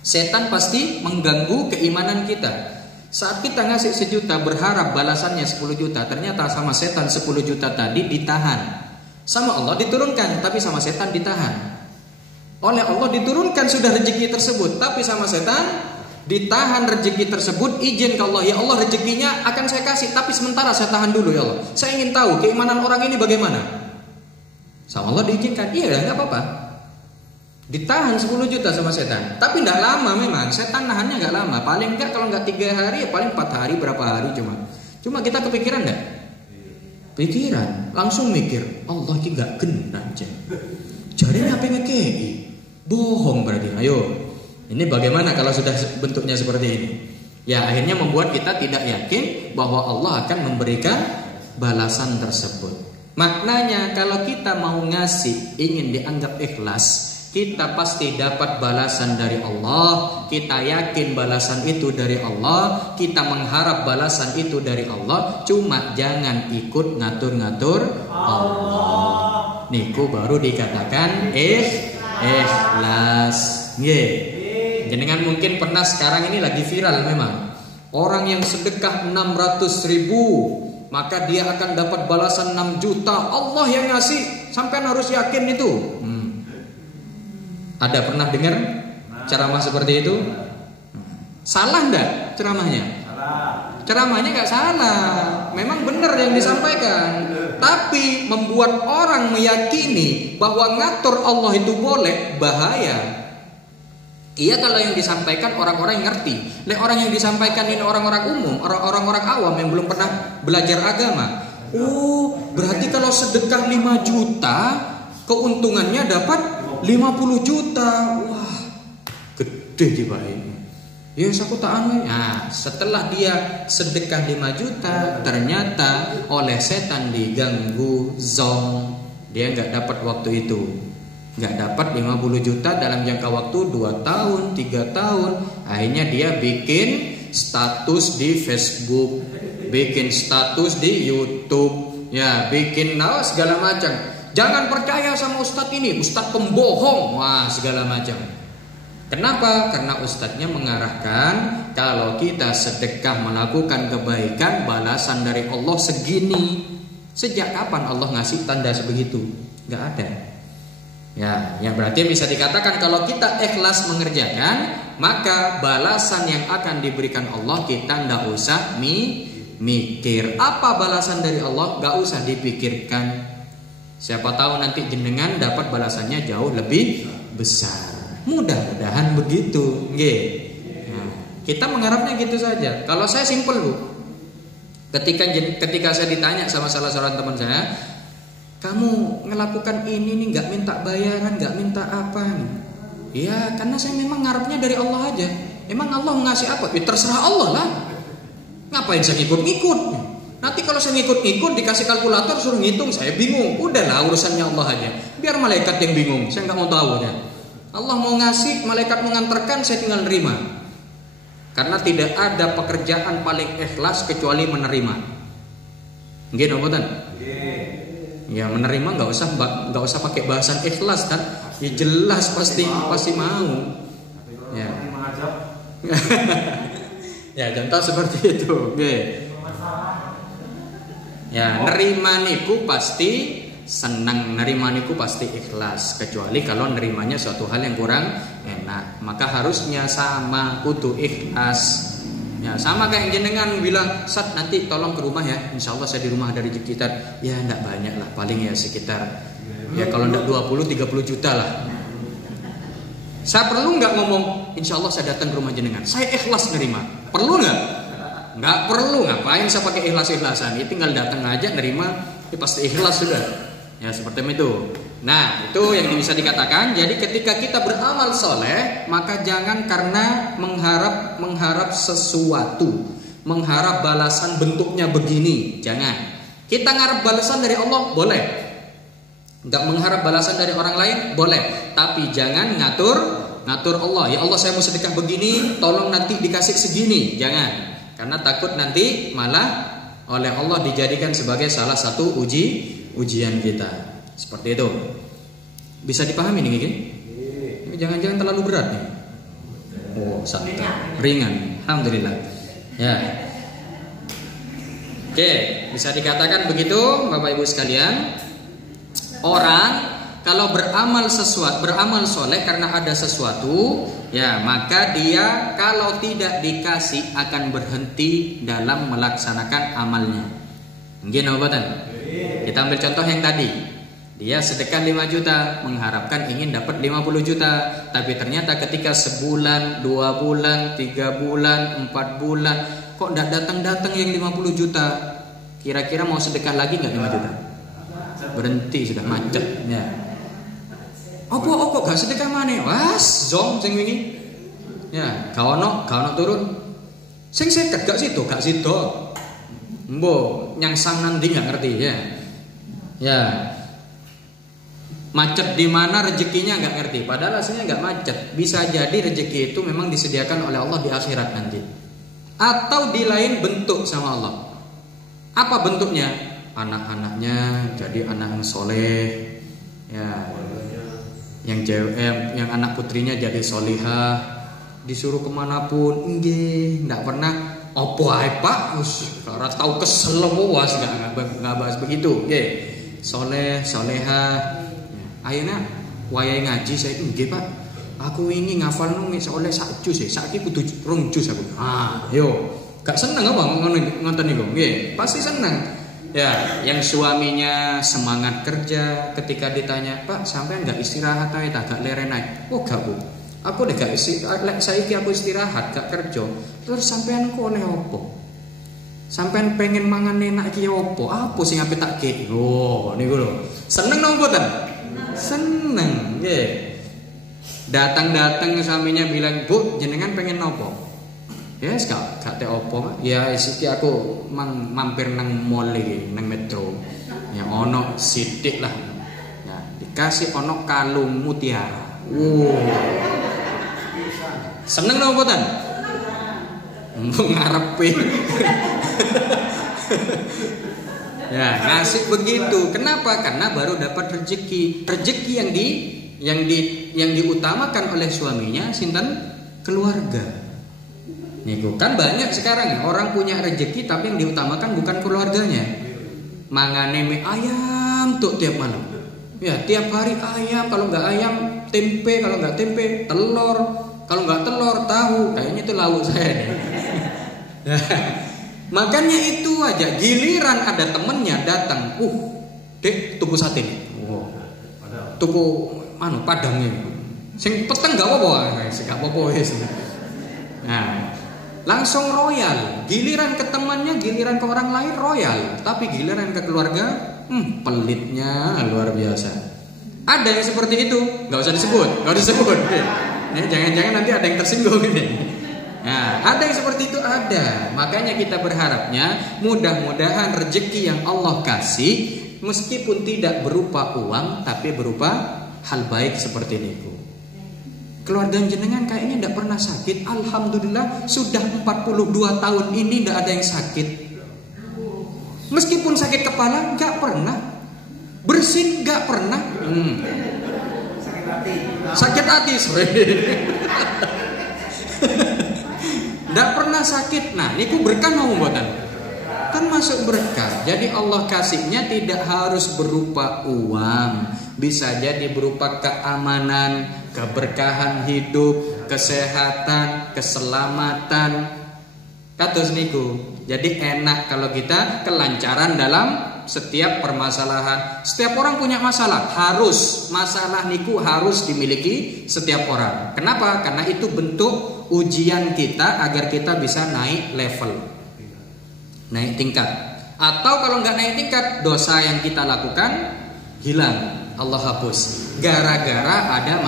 Setan pasti mengganggu keimanan kita. Saat kita ngasih 1 juta berharap balasannya 10 juta, ternyata sama setan 10 juta tadi ditahan. Sama Allah diturunkan, tapi sama setan ditahan. Oleh Allah diturunkan sudah rezeki tersebut, tapi sama setan ditahan rezeki tersebut. Izin ke Allah, ya Allah rezekinya akan saya kasih, tapi sementara saya tahan dulu ya Allah. Saya ingin tahu keimanan orang ini bagaimana. Sama Allah diizinkan, iya nggak apa-apa. Ditahan 10 juta sama setan, tapi nggak lama memang. Setan nahannya nggak lama, paling nggak kalau nggak 3 hari, ya paling 4 hari, berapa hari cuma kita kepikiran nggak? Pikiran, langsung mikir, Allah ini nggak kena aja. Jadinya apa ngekei? Bohong berarti. Ayo. Ini bagaimana kalau sudah bentuknya seperti ini? Ya akhirnya membuat kita tidak yakin bahwa Allah akan memberikan balasan tersebut. Maknanya kalau kita mau ngasih, ingin dianggap ikhlas, kita pasti dapat balasan dari Allah. Kita yakin balasan itu dari Allah. Kita mengharap balasan itu dari Allah. Cuma jangan ikut ngatur-ngatur Allah. Niku baru dikatakan ikhlas. Yeah. Jenengan mungkin pernah, sekarang ini lagi viral memang. Orang yang sedekah 600.000 maka dia akan dapat balasan 6 juta. Allah yang ngasih, sampai harus yakin itu. Ada pernah dengar ceramah seperti itu? Salah enggak ceramahnya? Ceramahnya enggak salah. Memang benar yang disampaikan. Tapi membuat orang meyakini bahwa ngatur Allah itu boleh, bahaya. Iya kalau yang disampaikan orang-orang yang ngerti. Orang yang disampaikan ini orang-orang umum, orang-orang awam yang belum pernah belajar agama. Oh, berarti kalau sedekah 5 juta, keuntungannya dapat 50 juta. Wah, gede juga ini. Ya aku tak aneh. Nah, setelah dia sedekah 5 juta, ternyata oleh setan diganggu zong. Dia nggak dapat waktu itu. Nggak dapat 50 juta dalam jangka waktu 2 tahun, 3 tahun. Akhirnya dia bikin status di Facebook, bikin status di YouTube, ya, bikin segala macam. Jangan percaya sama ustadz ini, ustadz pembohong, wah segala macam. Kenapa? Karena ustadznya mengarahkan kalau kita sedekah melakukan kebaikan, balasan dari Allah segini. Sejak kapan Allah ngasih tanda sebegitu? Gak ada. Ya, yang berarti bisa dikatakan kalau kita ikhlas mengerjakan, maka balasan yang akan diberikan Allah kita ndak usah mikir. Apa balasan dari Allah? Gak usah dipikirkan. Siapa tahu nanti jenengan dapat balasannya jauh lebih besar. Mudah-mudahan begitu, nggih. Nah, kita mengharapnya gitu saja. Kalau saya simpel, Bu. Ketika saya ditanya sama salah seorang teman saya, kamu melakukan ini nih nggak minta bayaran, nggak minta apa nih? Ya, karena saya memang ngarepnya dari Allah aja. Emang Allah ngasih apa? Ya, terserah Allah lah. Ngapain saya ngikut-ngikut? Nanti kalau saya ngikut-ngikut dikasih kalkulator suruh ngitung, saya bingung. Udahlah urusannya Allah aja. Biar malaikat yang bingung. Saya nggak mau tahu ya. Allah mau ngasih, malaikat mengantarkan, saya tinggal nerima. Karena tidak ada pekerjaan paling ikhlas kecuali menerima. Nggih, noboten? Ya, menerima nggak usah pakai bahasan ikhlas kan? Ya jelas pasti mau. Ya. Ya, contoh seperti itu. Nggih. Ya, nerima niku pasti senang, nerima niku pasti ikhlas, kecuali kalau nerimanya suatu hal yang kurang enak, maka harusnya sama, kudu ikhlas. Ya, sama kayak jenengan bilang, "Sat, nanti tolong ke rumah ya. Insya Allah saya di rumah ada rezeki." Ya enggak banyak lah, paling ya sekitar, ya kalau enggak 20-30 juta lah. Saya perlu enggak ngomong, "Insya Allah saya datang ke rumah jenengan, saya ikhlas nerima"? Perlu enggak? Enggak perlu. Ngapain saya pakai ikhlas-ikhlasan? Ya tinggal datang aja nerima, ya pasti ikhlas sudah. Ya seperti itu. Nah, itu yang bisa dikatakan. Jadi ketika kita beramal soleh, maka jangan karena mengharap sesuatu, mengharap balasan bentuknya begini. Jangan. Kita ngarep balasan dari Allah, boleh. Enggak mengharap balasan dari orang lain, boleh. Tapi jangan ngatur Allah. Ya Allah, saya mau sedekah begini, tolong nanti dikasih segini. Jangan. Karena takut nanti malah oleh Allah dijadikan sebagai salah satu ujian kita. Seperti itu. Bisa dipahami nih, Gigi? Jangan-jangan terlalu berat nih. Oh, santai. Ringan. Alhamdulillah. Ya. Oke, bisa dikatakan begitu, Bapak Ibu sekalian. Orang kalau beramal soleh karena ada sesuatu, ya maka dia kalau tidak dikasih akan berhenti dalam melaksanakan amalnya. Mungkin obatan. Kita ambil contoh yang tadi. Dia sedekah 5 juta, mengharapkan ingin dapat 50 juta. Tapi ternyata ketika sebulan, 2 bulan, 3 bulan, 4 bulan, kok tidak datang-datang yang 50 juta. Kira-kira mau sedekah lagi nggak 5 juta? Berhenti, sudah macet. Ya. Opo gak sedekah mana? Was, zong sing wingi. Ya, kaono turun. Sing seket gak sido. Mbo nyangsang nanti nggak ngerti ya. Ya. Macet di mana rezekinya nggak ngerti. Padahal aslinya nggak macet. Bisa jadi rezeki itu memang disediakan oleh Allah di akhirat nanti. Atau di lain bentuk sama Allah. Apa bentuknya? Anak-anaknya jadi anak yang soleh. Ya. Yang anak putrinya jadi solihah. Disuruh kemanapun, nggih, nggak pernah. Opo ae Pak, ora tau kesel was nggak bahas begitu. Nggih. Soleh, solehah. Ayeuna wayahe ngaji saya nggih Pak. Aku ingin ngafalno oleh sak juz saiki kudu 2 juz aku. Yo, gak seneng apa ngoten niku? Nggih, pasti seneng. Ya, yang suaminya semangat kerja, ketika ditanya, "Pak, sampean enggak istirahat ae ta, gak leren ae?" "Oh, gak, Bu. Aku udah gak istirahat, saiki aku istirahat, gak kerja." "Terus sampean kok oleh opo? Sampean pengen mangan enak iki opo? Apa sing ape tak kei?" Oh, niku lho. Seneng nang mboten? Seneng, nggih. Datang-datang suaminya bilang, "Bu, jenengan pengen nopo?" Ya, gak teh opo. Ya, siki aku mampir nang mall iki, nang metro. Ya ono sithik lah. Ya, dikasih ono kalung mutiara. Seneng napa mboten? Ngarepe. Ya, ngasih begitu. Kenapa? Karena baru dapat rezeki. Rezeki yang diutamakan oleh suaminya sinten? Keluarga. Niku kan banyak sekarang orang punya rezeki tapi yang diutamakan bukan keluarganya. Mangane mie ayam tuh tiap malam. Ya, tiap hari ayam, kalau nggak ayam tempe, kalau nggak tempe telur, kalau nggak telur tahu. Kayaknya itu lauk saya nih. Makanya itu aja, giliran ada temennya datang, dek tuku sate nih. Tuku padangnya. Sing peteng gak apa-apa, sing gak apa-apa wis. Nah, langsung royal. Giliran ke temannya, giliran ke orang lain royal, tapi giliran ke keluarga, pelitnya luar biasa. Ada yang seperti itu, nggak usah disebut. Jangan-jangan nanti ada yang tersinggung ini. Nah, ada yang seperti itu ada. Makanya kita berharapnya mudah-mudahan rezeki yang Allah kasih meskipun tidak berupa uang tapi berupa hal baik seperti itu. Keluarga jenengan kayaknya tidak pernah sakit. Alhamdulillah sudah 42 tahun ini tidak ada yang sakit. Meskipun sakit kepala nggak pernah, bersin nggak pernah. Sakit hati sorry. Nggak pernah sakit. Nah, niku berkah mau mboten? Kan masuk berkah. Jadi Allah kasihnya tidak harus berupa uang, bisa jadi berupa keamanan, keberkahan hidup, kesehatan, keselamatan. Kados niku. Jadi enak kalau kita kelancaran dalam setiap permasalahan. Setiap orang punya masalah, masalah niku harus dimiliki setiap orang. Kenapa? Karena itu bentuk ujian kita agar kita bisa naik level, naik tingkat. Atau kalau nggak naik tingkat, dosa yang kita lakukan hilang, Allah hapus gara-gara ada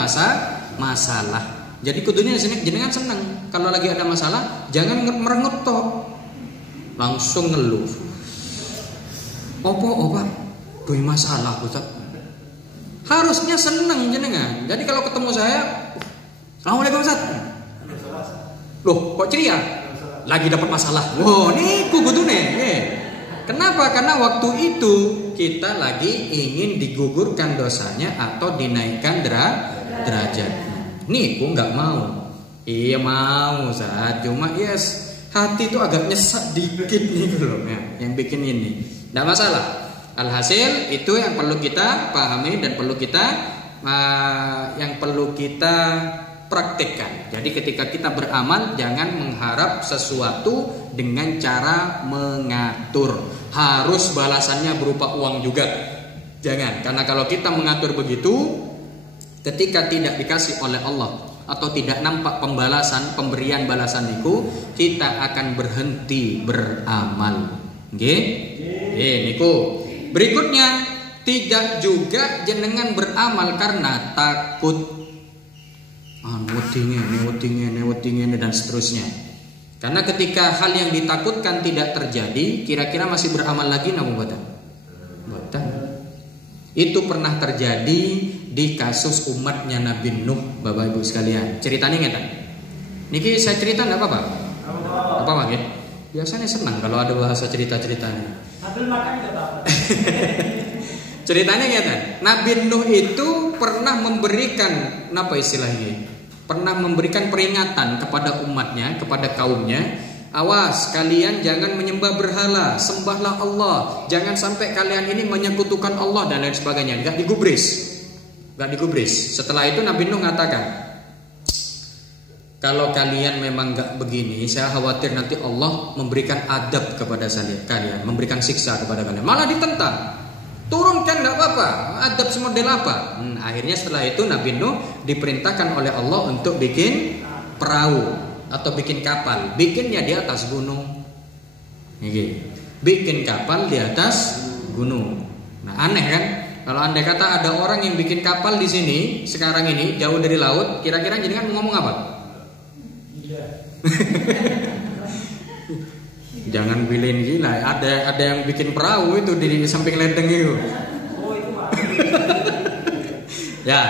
masalah. Jadi kudunya jenengan seneng kalau lagi ada masalah, jangan merengut toh, langsung ngeluh. Opo doi masalah Ustaz. Harusnya seneng jenengan. Jadi kalau ketemu saya, Assalamualaikum Ustaz. Loh, kok ceria? Lagi dapat masalah. Wow, niku kudune. Kenapa? Karena waktu itu kita lagi ingin digugurkan dosanya atau dinaikkan derajatnya. Niku nggak mau. Iya mau Ustaz. Cuma hati itu agak nyesek dikit nih loh. Yang bikin ini. Nggak masalah. Alhasil itu yang perlu kita pahami dan perlu kita praktekkan. Jadi ketika kita beramal, jangan mengharap sesuatu dengan cara mengatur. Harus balasannya berupa uang juga. Jangan, karena kalau kita mengatur begitu, ketika tidak dikasih oleh Allah atau tidak nampak pemberian balasan itu, kita akan berhenti beramal. Nggih? Niku. Berikutnya, tidak juga jenengan beramal karena takut. Wedingnya dan seterusnya. Karena ketika hal yang ditakutkan tidak terjadi, kira-kira masih beramal lagi namun boten? Itu pernah terjadi di kasus umatnya Nabi Nuh, Bapak Ibu sekalian. Ceritanya ngeten. Niki saya cerita enggak apa-apa? Apa-apa nggih? Biasanya senang kalau ada bahasa cerita-ceritanya. Sambil makan enggak apa-apa. Ceritanya ngeten. Nabi Nuh itu pernah memberikan pernah memberikan peringatan kepada umatnya, kepada kaumnya. Awas, kalian jangan menyembah berhala, sembahlah Allah. Jangan sampai kalian ini menyekutukan Allah dan lain sebagainya. Gak digubris. Setelah itu Nabi Nuh mengatakan, kalau kalian memang gak begini, saya khawatir nanti Allah memberikan adab kepada kalian, memberikan siksa kepada kalian. Malah ditentang. Turunkan enggak apa-apa, adab semodel apa. Akhirnya setelah itu Nabi Nuh diperintahkan oleh Allah untuk bikin perahu atau bikin kapal. Bikinnya di atas gunung. Bikin kapal di atas gunung. Nah, aneh kan? Kalau andai kata ada orang yang bikin kapal di sini sekarang ini jauh dari laut, kira-kira jenengan mau ngomong apa? Iya. Jangan bilin gila, ada yang bikin perahu itu di samping ledeng itu. Oh, itu mah. Ya,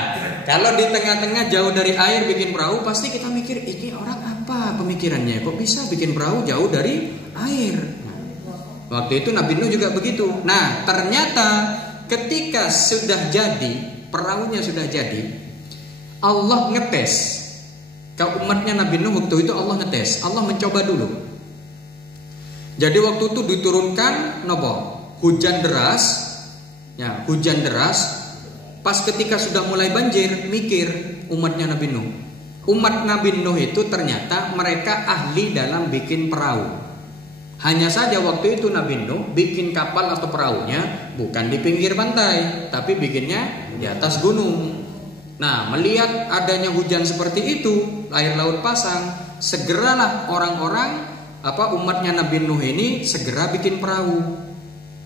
Kalau di tengah-tengah jauh dari air bikin perahu, pasti kita mikir, ini orang apa pemikirannya? Kok bisa bikin perahu jauh dari air? Waktu itu Nabi Nuh juga begitu. Nah, ternyata ketika sudah jadi, perahunya sudah jadi, Allah ngetes ke umatnya Nabi Nuh. Waktu itu Allah ngetes, Allah mencoba dulu. Jadi waktu itu diturunkan hujan deras. Ya, hujan deras. Pas ketika sudah mulai banjir, mikir umatnya Nabi Nuh. Umat Nabi Nuh itu ternyata mereka ahli dalam bikin perahu. Hanya saja waktu itu Nabi Nuh bikin kapal atau perahunya bukan di pinggir pantai, tapi bikinnya di atas gunung. Nah, melihat adanya hujan seperti itu, air laut pasang, segeralah orang-orang umatnya Nabi Nuh ini segera bikin perahu.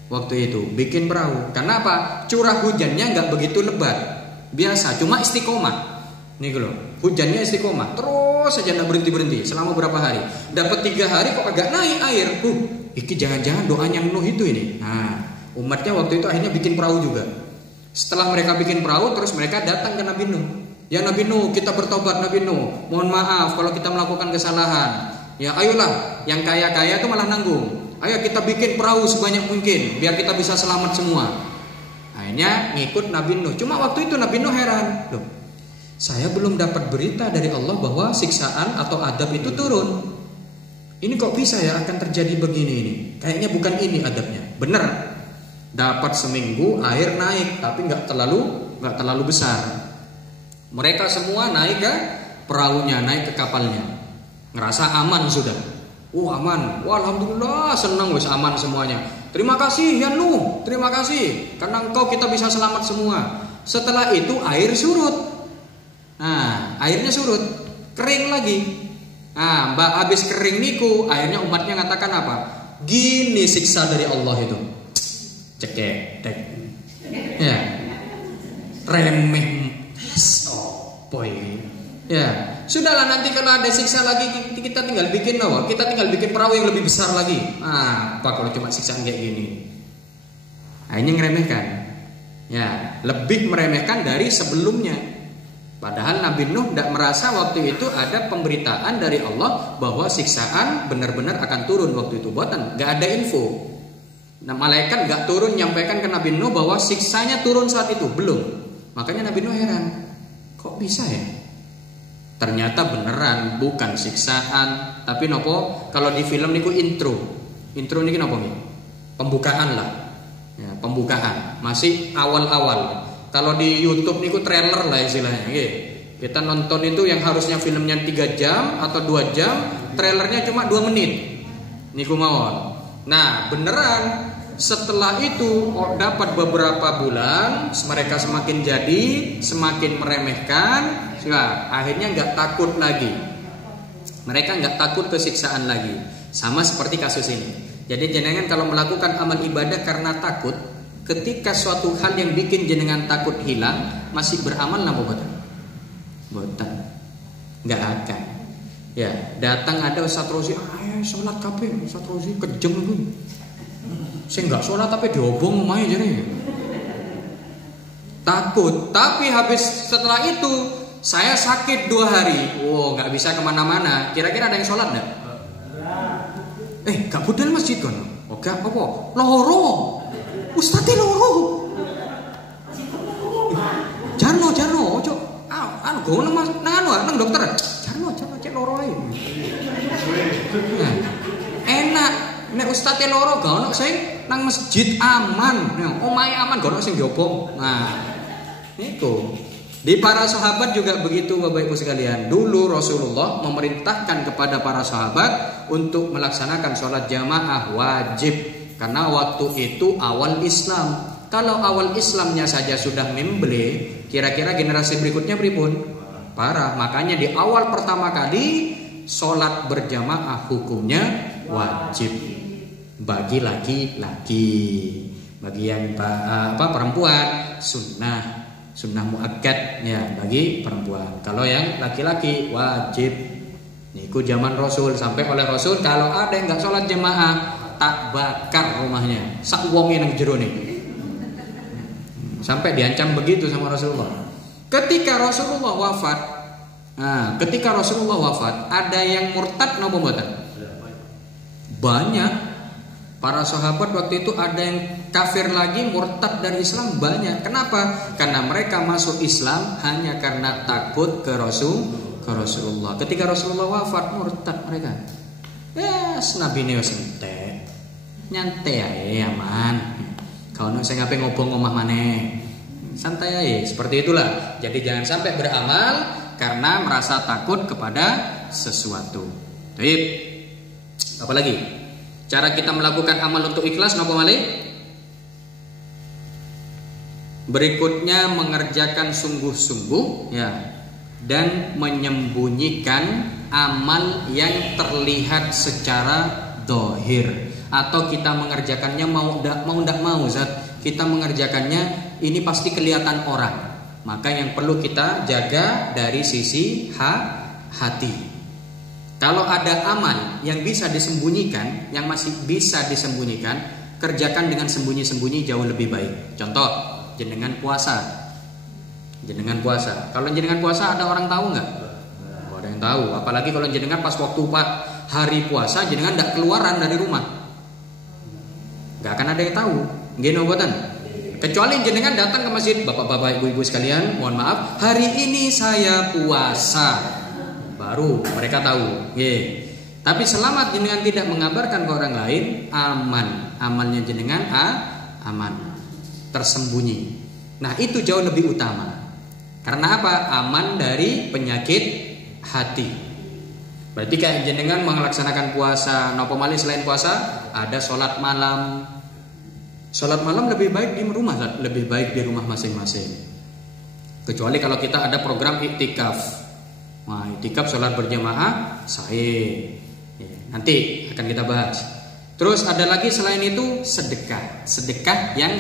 Waktu itu bikin perahu. Karena apa? Curah hujannya nggak begitu lebat, biasa, cuma istiqomah. Nih loh, hujannya istiqomah, terus saja nggak berhenti selama berapa hari. Dapat 3 hari kok agak naik air. Iki jangan-jangan doanya Nuh itu ini. Nah, umatnya waktu itu akhirnya bikin perahu juga. Setelah mereka bikin perahu, terus mereka datang ke Nabi Nuh. Ya Nabi Nuh, kita bertobat Nabi Nuh. Mohon maaf kalau kita melakukan kesalahan. Ya ayolah, yang kaya-kaya itu malah nanggung. Ayo kita bikin perahu sebanyak mungkin biar kita bisa selamat semua. Akhirnya ngikut Nabi Nuh. Cuma waktu itu Nabi Nuh heran, loh, saya belum dapat berita dari Allah bahwa siksaan atau adab itu turun. Ini kok bisa ya akan terjadi begini ini? Kayaknya bukan ini adabnya. Bener, dapat seminggu air naik, tapi nggak terlalu besar. Mereka semua naik ke perahunya, naik ke kapalnya, ngerasa aman sudah. Aman. Wah, alhamdulillah, senang wis aman semuanya. Terima kasih ya Nuh, terima kasih karena engkau kita bisa selamat semua. Setelah itu air surut. Nah, airnya surut, kering lagi. Nah, habis kering niku, akhirnya umatnya ngatakan apa? Gini siksa dari Allah itu. Cekek. Ya. Remeh. Boy. Ya, sudahlah, nanti kalau ada siksa lagi kita tinggal bikin kita tinggal bikin perahu yang lebih besar lagi. Apa kalau cuma siksaan kayak gini? Akhirnya ngeremehkan. Ya, lebih meremehkan dari sebelumnya. Padahal Nabi Nuh tidak merasa waktu itu ada pemberitaan dari Allah bahwa siksaan benar-benar akan turun waktu itu. Buatan, nggak ada info. Nah, malaikat nggak turun nyampaikan ke Nabi Nuh bahwa siksanya turun saat itu, belum. Makanya Nabi Nuh heran, kok bisa ya? Ternyata beneran bukan siksaan, tapi kalau di film niku intro niki nopo nih? Pembukaan lah. Ya, pembukaan. Masih awal-awal. Kalau di YouTube niku trailer lah istilahnya. Kita nonton itu yang harusnya filmnya 3 jam atau 2 jam, trailernya cuma 2 menit. Niku mawon. Nah, beneran setelah itu dapat beberapa bulan, mereka semakin jadi, semakin meremehkan. Akhirnya nggak takut lagi. Mereka nggak takut kesiksaan lagi. Sama seperti kasus ini. Jadi jenengan kalau melakukan amal ibadah karena takut, ketika suatu hal yang bikin jenengan takut hilang, masih beramal napa boten? Boten. Nggak akan. Ya, datang ada Ustaz Rozi, ayo sholat kabeh, Ustaz Rozi kejem itu. Saya nggak sholat tapi diobong omahe jane. Takut. Tapi habis setelah itu saya sakit 2 hari. Nggak bisa kemana-mana. Kira-kira ada yang sholat nggak? Gak budal masjid kan? Oke, apa? Loro. Ustadz loro. Jarno, ojo. Gue nang dokter. Jarno, cek loro ae. Enak. Nek ustadz loro gak ono sing nang masjid aman. Omahe aman gak ono sing diobong. Nah, niku. Di para sahabat juga begitu Bapak Ibu sekalian. Dulu Rasulullah memerintahkan kepada para sahabat untuk melaksanakan sholat jamaah wajib. Karena waktu itu awal Islam. Kalau awal Islamnya saja sudah memble, kira-kira generasi berikutnya pripun? Parah. Makanya di awal pertama kali sholat berjamaah hukumnya wajib bagi laki-laki. Bagi yang perempuan sunnah muakkad ya bagi perempuan. Kalau yang laki-laki wajib. Niku zaman Rasul, sampai oleh Rasul kalau ada yang nggak sholat jamaah tak bakar rumahnya, sak wonge nang jero nih. Sampai diancam begitu sama Rasulullah. Ketika Rasulullah wafat, ada yang murtad napa mboten? Banyak. Para sahabat waktu itu ada yang kafir lagi, murtad dari Islam banyak. Kenapa? Karena mereka masuk Islam hanya karena takut ke Rasulullah. Ketika Rasulullah wafat, murtad mereka. Ya, Nabi ini wis nyantai ae aman. Kalau saya ngapain ngobong omah maneh. Santai aja, seperti itulah. Jadi jangan sampai beramal karena merasa takut kepada sesuatu. Baik. Apa lagi? Cara kita melakukan amal untuk ikhlas napa malih? Berikutnya mengerjakan sungguh-sungguh ya, dan menyembunyikan amal yang terlihat secara dohir. Atau kita mengerjakannya mau ndak mau Zat, kita mengerjakannya ini pasti kelihatan orang. Maka yang perlu kita jaga dari sisi hati. Kalau ada amal yang bisa disembunyikan, yang masih bisa disembunyikan, kerjakan dengan sembunyi-sembunyi jauh lebih baik. Contoh, jenengan puasa. Kalau jenengan puasa ada orang tahu nggak? Ada yang tahu. Apalagi kalau jenengan pas waktu hari puasa jenengan ndak keluaran dari rumah. Gak akan ada yang tahu. Gini obatan. Kecuali jenengan datang ke masjid, bapak-bapak, ibu-ibu sekalian, mohon maaf, hari ini saya puasa. Baru mereka tahu. Tapi selama jenengan tidak mengabarkan ke orang lain, aman. Amalnya jenengan aman. Tersembunyi. Nah, itu jauh lebih utama. Karena apa? Aman dari penyakit hati. Berarti kayak jenengan melaksanakan puasa, napa malih selain puasa, ada sholat malam. Sholat malam lebih baik di rumah, lebih baik di rumah masing-masing. Kecuali kalau kita ada program iktikaf. Nah, iktikaf sholat berjamaah, nanti akan kita bahas. Terus ada lagi selain itu sedekah yang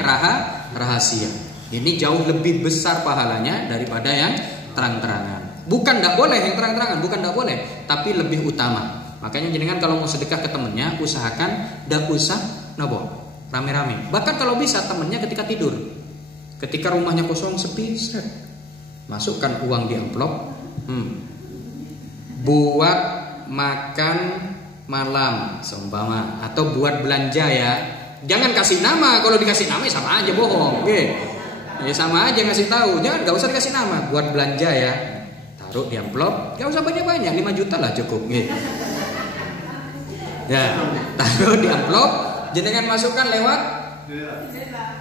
rahasia. Ini jauh lebih besar pahalanya daripada yang terang-terangan. Bukan tidak boleh yang terang-terangan, bukan tidak boleh, tapi lebih utama. Makanya jenengan kalau mau sedekah ke temennya, usahakan tidak usah rame-rame. Bahkan kalau bisa temennya ketika tidur, ketika rumahnya kosong sepi, masukkan uang di amplop, buat makan malam seumpama, atau buat belanja ya. Jangan kasih nama, kalau dikasih nama sama aja bohong. Ya sama aja ngasih tahu, nggak usah dikasih nama, buat belanja ya. Taruh di amplop, gak usah banyak-banyak, 5 juta lah cukup gitu. Ya, taruh di amplop, jenengan masukkan lewat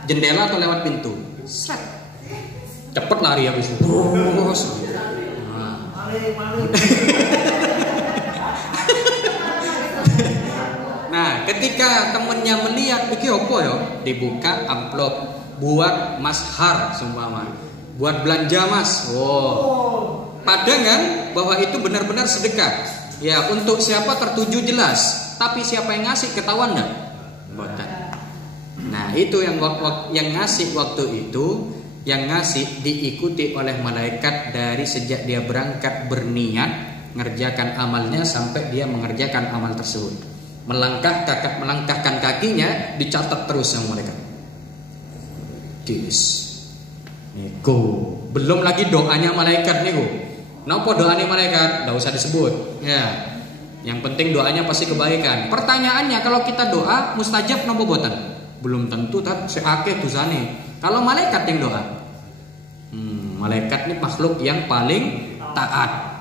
jendela atau lewat pintu. Cepet lari habis itu. Nah, ketika temennya melihat, iki opo ya? Dibuka amplop buat mashar seumpama. Buat belanja Mas. Padahal kan bahwa itu benar-benar sedekah. Ya, untuk siapa tertuju jelas, tapi siapa yang ngasih ketahuan enggak? Boten. Nah, itu yang ngasih waktu itu, yang ngasih diikuti oleh malaikat dari sejak dia berangkat berniat mengerjakan amalnya sampai dia mengerjakan amal tersebut. Melangkahkan kakinya dicatat terus sama malaikat. Niku, belum lagi doanya malaikat niku. Napa doanya malaikat? Enggak usah disebut. Ya. Yang penting doanya pasti kebaikan. Pertanyaannya, kalau kita doa mustajab napa boten? Belum tentu seakeh dosane. Kalau malaikat yang doa. Malaikat ini makhluk yang paling taat.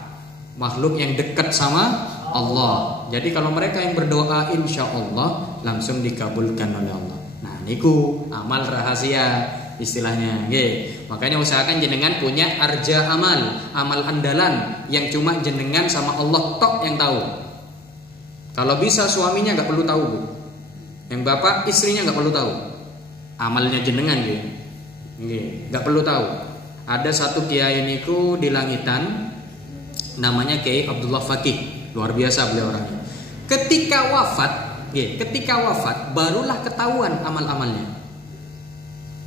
Makhluk yang dekat sama Allah. Jadi kalau mereka yang berdoa, insya Allah langsung dikabulkan oleh Allah. Nah, niku amal rahasia istilahnya. Makanya usahakan jenengan punya arja amal andalan yang cuma jenengan sama Allah tok yang tahu. Kalau bisa suaminya nggak perlu tahu, Bu. Yang bapak istrinya nggak perlu tahu. Amalnya jenengan nggak perlu tahu. Ada satu kiai niku di Langitan, namanya Kiai Abdullah Fakih, luar biasa beliau orangnya. Ketika wafat barulah ketahuan amal-amalnya.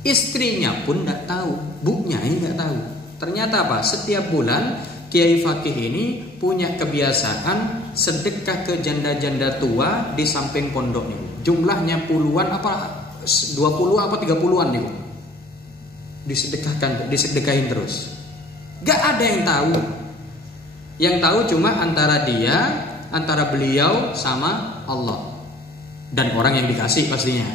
Istrinya pun tidak tahu, bunya nggak tahu. Ternyata apa? Setiap bulan Kiai Fakih ini punya kebiasaan sedekah ke janda-janda tua di samping pondok nih. Jumlahnya puluhan 20 30-an nih. Disedekahin terus. Gak ada yang tahu. Yang tahu cuma antara beliau sama Allah. Dan orang yang dikasih pastinya,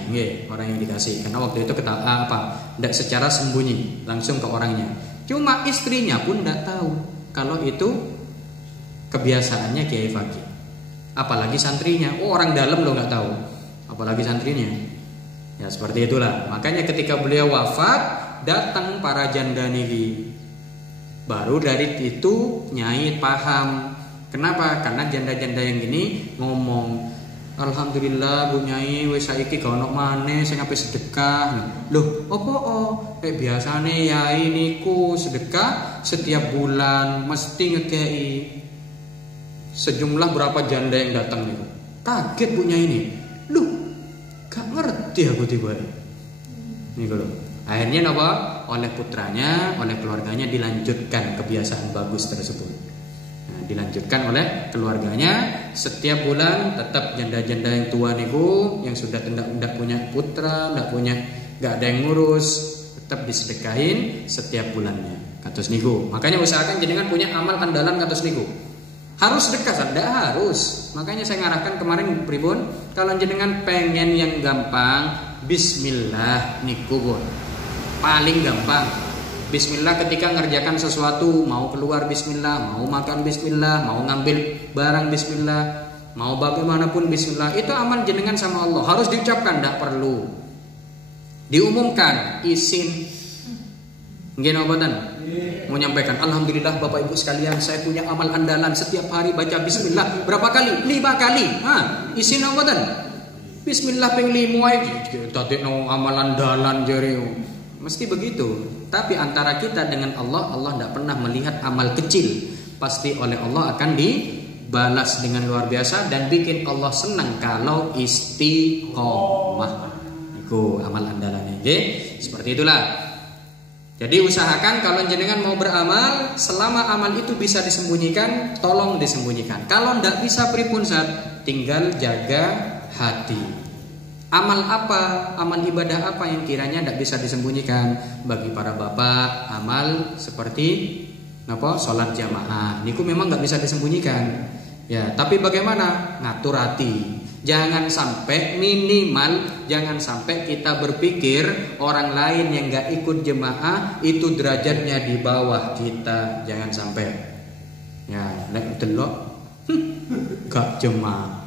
orang yang dikasih. Karena waktu itu tidak secara sembunyi, langsung ke orangnya. Cuma istrinya pun tidak tahu kalau itu kebiasaannya Kiai Fakih. Apalagi santrinya, orang dalam lo nggak tahu, apalagi santrinya. Ya seperti itulah. Makanya ketika beliau wafat, datang para janda niki. Baru dari itu Nyai paham. Kenapa? Karena janda-janda yang gini ngomong, alhamdulillah Bu Nyai wis saiki gak ono maneh sing ape sedekah. Loh, opo biasane yai niku sedekah setiap bulan mesti ngekei. Sejumlah berapa janda yang datang niku. Kaget Bu Nyai ini. Loh, gak ngerti aku tiba. Niku lho. Akhirnya napa? Oleh putranya, oleh keluarganya dilanjutkan kebiasaan bagus tersebut. Dilanjutkan oleh keluarganya, setiap bulan tetap janda-janda yang tua niku yang sudah tidak punya putra, nggak ada yang ngurus, tetap disedekahin setiap bulannya. Kados niku. Makanya usahakan jenengan punya amal andalan kados niku. Harus sedekah, tidak harus. Makanya saya ngarahkan kemarin pripun, kalau jenengan pengen yang gampang, bismillah niku pun paling gampang. Bismillah ketika ngerjakan sesuatu, mau keluar bismillah, mau makan bismillah, mau ngambil barang bismillah, mau bagaimanapun bismillah. Itu amal jenengan sama Allah, harus diucapkan, tidak perlu diumumkan, izin. Nggih napa mau nyampaikan, alhamdulillah Bapak Ibu sekalian, saya punya amal andalan setiap hari baca bismillah berapa kali? 5 kali. Izin napa bismillah ping 5 iki dadekno amal andalan jare. Mesti begitu. Tapi antara kita dengan Allah tidak pernah melihat amal kecil. Pasti oleh Allah akan dibalas dengan luar biasa dan bikin Allah senang kalau istiqomah. Itu amal andalannya. Seperti itulah. Jadi usahakan kalau jenengan mau beramal, selama amal itu bisa disembunyikan, tolong disembunyikan. Kalau tidak bisa pripun tinggal jaga hati. Amal apa, amal ibadah apa yang kiranya tidak bisa disembunyikan? Bagi para bapak, amal seperti sholat jamaah, niku memang nggak bisa disembunyikan. Ya, tapi bagaimana? Ngatur hati. Jangan sampai jangan sampai kita berpikir orang lain yang nggak ikut jemaah itu derajatnya di bawah kita. Jangan sampai. Ya, nek delok gak jemaah.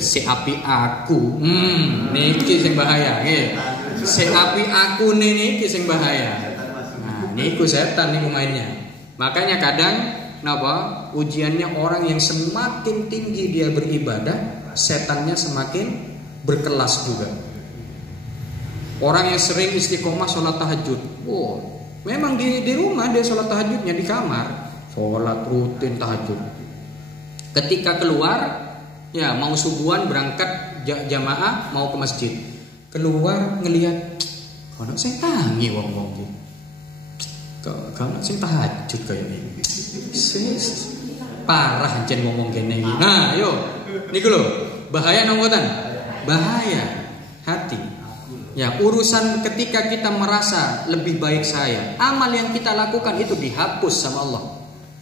Si api aku, niki sing bahaya, Si api aku niki sing bahaya. Nah, niku setan niku mainnya. Makanya kadang ujiannya orang yang semakin tinggi dia beribadah, setannya semakin berkelas juga. Orang yang sering istiqomah sholat tahajud, memang di rumah dia sholat tahajudnya di kamar, sholat rutin tahajud. Ketika keluar, ya mau subuhan berangkat jamaah mau ke masjid, keluar ngelihat kono sing tangi wong-wong iki. Kono sing tahajud kaya ini. Parah ancen ngomong kene iki. Nah, yo niku lho, bahaya nang mboten? Bahaya hati. Ya, urusan ketika kita merasa lebih baik saya, amal yang kita lakukan itu dihapus sama Allah.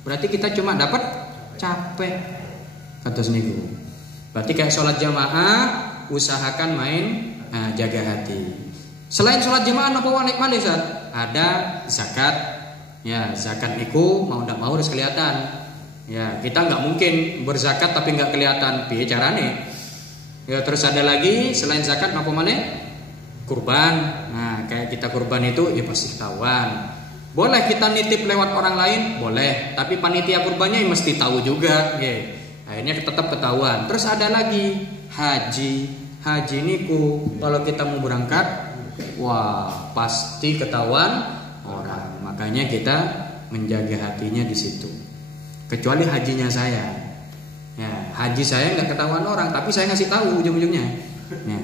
Berarti kita cuma dapat capek. Kados niku. Berarti kayak sholat jamaah, usahakan jaga hati. Selain sholat jamaah, apa malih Ustaz? Ada zakat. Ya, zakat niku mau ndak mau harus kelihatan. Ya, kita nggak mungkin berzakat tapi nggak kelihatan. Piye carane? Ya, terus ada lagi selain zakat apa malih? Kurban. Nah, kayak kita kurban itu ya pasti ketahuan. Boleh kita nitip lewat orang lain, boleh. Tapi panitia kurbannya ya mesti tahu juga. Ya. Akhirnya tetap ketahuan. Terus ada lagi haji niku kalau kita mau berangkat, pasti ketahuan orang. Makanya kita menjaga hatinya di situ. Kecuali hajinya saya, ya haji saya nggak ketahuan orang, tapi saya ngasih tahu ujung-ujungnya, ya,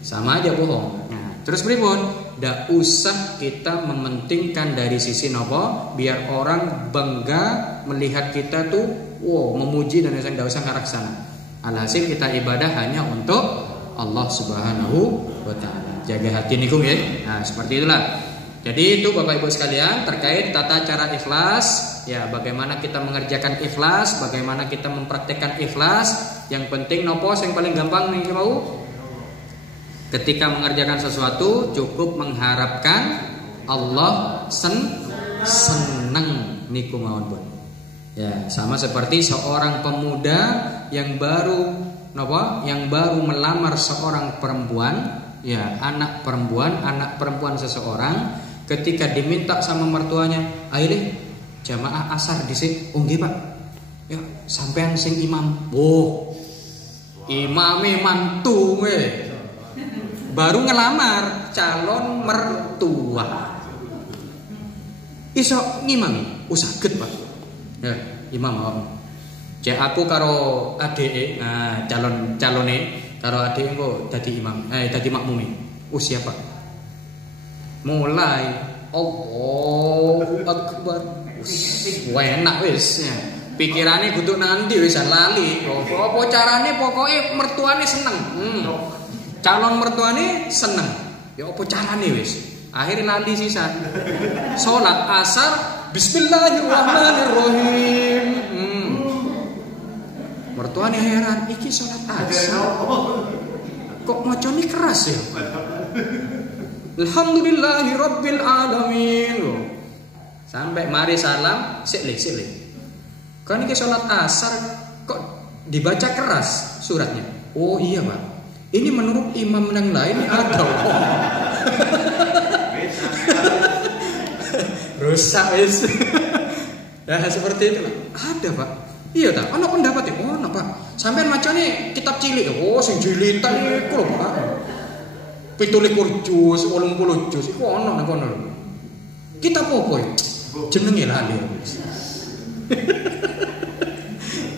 sama aja bohong. Nah, terus pripun? Ndak usah kita mementingkan dari sisi nopo, biar orang bangga melihat kita tuh. Memuji dan tidak usah ngarah sana. Alhasil kita ibadah hanya untuk Allah Subhanahu wa taala. Jaga hati niku ya. Nah, seperti itulah. Jadi itu Bapak Ibu sekalian terkait tata cara ikhlas, ya bagaimana kita mengerjakan ikhlas, bagaimana kita mempraktekkan ikhlas. Yang penting nopo yang paling gampang nih mau. Ketika mengerjakan sesuatu cukup mengharapkan Allah seneng niku mawon pun. Ya, sama seperti seorang pemuda yang baru melamar seorang perempuan, ya, anak perempuan seseorang. Ketika diminta sama mertuanya, "Ayo deh, jamaah asar dhisik." "Oh nggih, Pak." "Ya, sampean sing imam." "Oh, imame mantu we." Baru ngelamar calon mertua. Iso ngimami, saged, Pak. Ya, imam. Cek aku karo adike, nah calone karo adike engko dadi imam, dadi makmume. Siapa? Mulai Allahu Akbar. Enak wis. Pikirane kudu nanti wis lali. Apa carane pokoke mertuane seneng. Calon mertuane seneng. Ya apa carane wis. Akhir lali sisan. Salat asar bismillahirrahmanirrahim. Mertuane heran, iki salat asar. Kok macane keras ya? Alhamdulillahi Rabbil Alamin. Sampai mari salam, sik. Kan ini sholat asar kok dibaca keras suratnya. Oh iya Pak, ini menurut imam yang lain ada. Rusak wis. Ya seperti itu Pak. Ada Pak. Iya tak, ono pendapat ya. Oh ono Pak. Sampean macane kitab cilik. Oh sing jilitan iku lho Pak. 17 juz, 80 juz iku ono nang kono. Kita apa ya? Jenenge lali.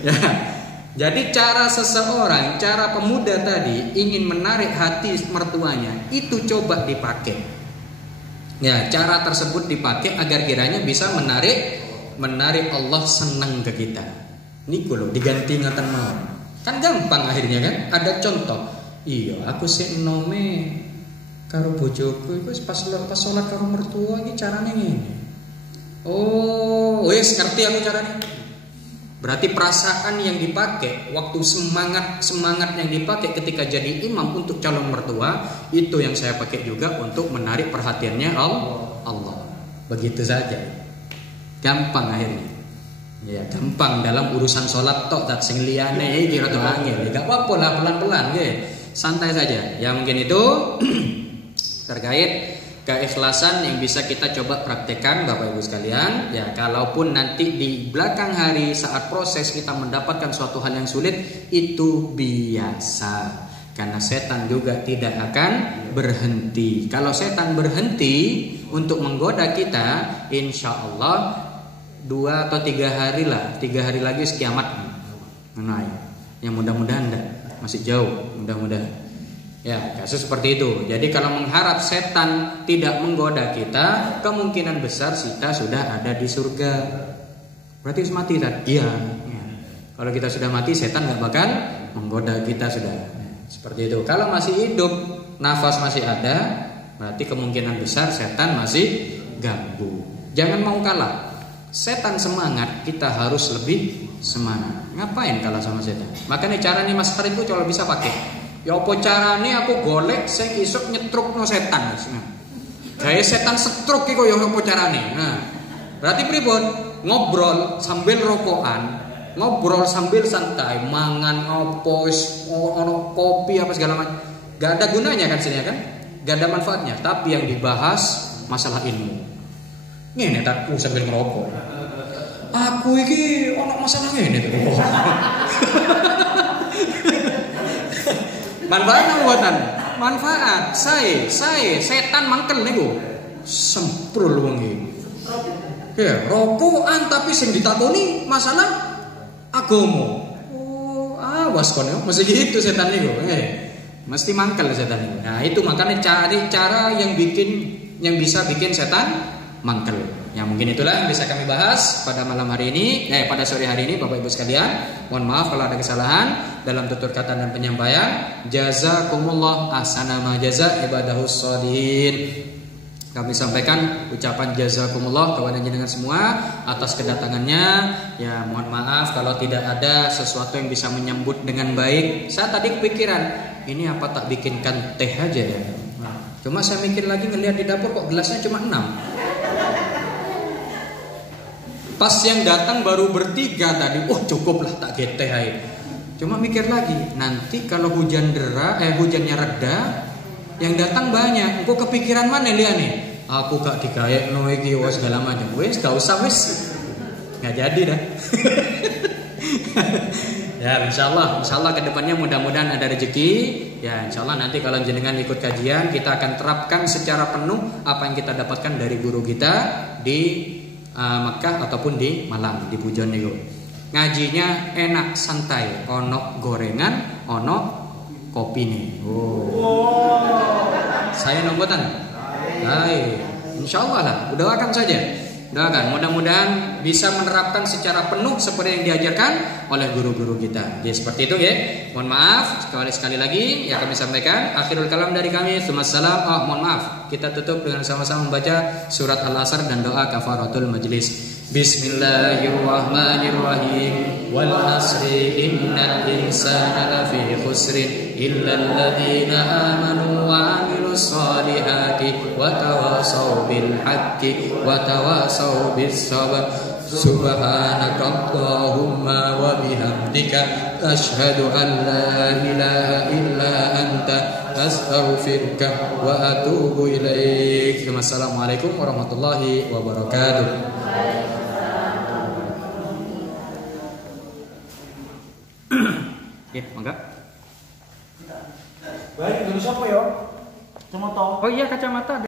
Ya. Jadi cara pemuda tadi ingin menarik hati mertuanya, itu coba dipakai. Ya, cara tersebut dipakai agar kiranya bisa menarik Allah senang ke kita. Niku lho diganti ngaten mawon. Kan gampang akhirnya kan? Ada contoh. Iya, aku sik nome karo bojoku iku pas salat karo mertua iki carane ngene. Oh, wis ngerti aku carane. Berarti perasaan yang dipakai waktu semangat yang dipakai ketika jadi imam untuk calon mertua itu yang saya pakai juga untuk menarik perhatiannya Allah. Begitu saja. Gampang akhirnya. Ya, gampang dalam urusan salat tok tak sing liyane iki rada angel. Enggak apa-apa lah pelan-pelan nggih. Santai saja. Ya mungkin itu terkait keikhlasan yang bisa kita coba praktekkan Bapak Ibu sekalian. Ya, kalaupun nanti di belakang hari saat proses kita mendapatkan suatu hal yang sulit, itu biasa. Karena setan juga tidak akan berhenti. Kalau setan berhenti untuk menggoda kita, insya Allah 2 atau 3 hari lah, 3 hari lagi kiamat. Nah, yang mudah-mudahan enggak, masih jauh, mudah-mudahan. Ya, kasus seperti itu. Jadi kalau mengharap setan tidak menggoda kita, kemungkinan besar kita sudah ada di surga. Berarti harus mati kan? Iya. Ya. Kalau kita sudah mati, setan nggak bakal menggoda kita sudah. Seperti itu. Kalau masih hidup, nafas masih ada, berarti kemungkinan besar setan masih ganggu. Jangan mau kalah. Setan semangat, kita harus lebih semangat. Ngapain kalah sama setan? Makanya cara nih Mas Karin itu kalau bisa pakai. Ya apa carane aku golek sing isuk nyetrukno setan. Gawe setan setruk iku ya apa carane. Nah, berarti pripun? Ngobrol sambil rokokan, ngobrol sambil santai, mangan opo wis ono kopi apa segala macam. Gak ada gunanya kan sini kan? Gak ada manfaatnya, tapi yang dibahas masalah ilmu. Ngene tak sambil ngerokok. Aku iki ono masalah ngene tuh. Manfaat apa buatan? Manfaat. Saya setan mangkel niku. Semprul wong iki. Ya, rokokan tapi sing ditakoni masalah agama. Oh, awas kon yo, mesti gitu setan niku. Mesti mangkel setan niku. Nah, itu makanya cari cara yang bisa bikin setan mangkel. Ya mungkin itulah yang bisa kami bahas pada malam hari ini, pada sore hari ini Bapak Ibu sekalian. Mohon maaf kalau ada kesalahan dalam tutur kata dan penyampaian. Jazakumullah ahsana ma jaza ibadahus sholihin. Kami sampaikan ucapan jazakumullah kepada jenengan semua atas kedatangannya. Ya, mohon maaf kalau tidak ada sesuatu yang bisa menyambut dengan baik. Saya tadi kepikiran, ini apa tak bikinkan teh aja ya. Cuma saya mikir lagi, ngelihat di dapur kok gelasnya cuma 6. Pas yang datang baru bertiga tadi, cukup lah tak get teh aja. Cuma mikir lagi, nanti kalau hujannya reda, yang datang banyak, engkau kepikiran mana dia nih? Aku gak dikayak no iki segala macam. Wes gak usah wes. Nggak jadi dah. Ya, insyaallah kedepannya mudah-mudahan ada rezeki. Ya, insyaallah nanti kalau jenengan ikut kajian, kita akan terapkan secara penuh apa yang kita dapatkan dari guru kita di Makkah ataupun di Malang, di Bojonegoro. Ngajinya enak, santai, ono gorengan, ono kopi nih. Saya nombotan. Baik, insyaallah lah. Doakan saja. Doakan. Mudah-mudahan bisa menerapkan secara penuh seperti yang diajarkan oleh guru-guru kita. Jadi seperti itu ya. Mohon maaf sekali lagi ya kami sampaikan. Akhirul kalam dari kami. Wassalam. Mohon maaf. Kita tutup dengan sama-sama membaca surat Al-Asr dan doa kafaratul majlis. Bismillahirrahmanirrahim. Wal asri innal insana lafi khusrin illa alladhina amanu wa amilus solihati wa tawasaw bil haqqi wa tawasaw bis sabr. Subhanakallahumma wa bihamdika asyhadu an la ilaha illa anta astaghfiruka wa atubu ilaik. Wassalamualaikum warahmatullahi wabarakatuh. Ya, mangga. Baik, dulu siapa ya? Kacamata. Oh iya, kacamata.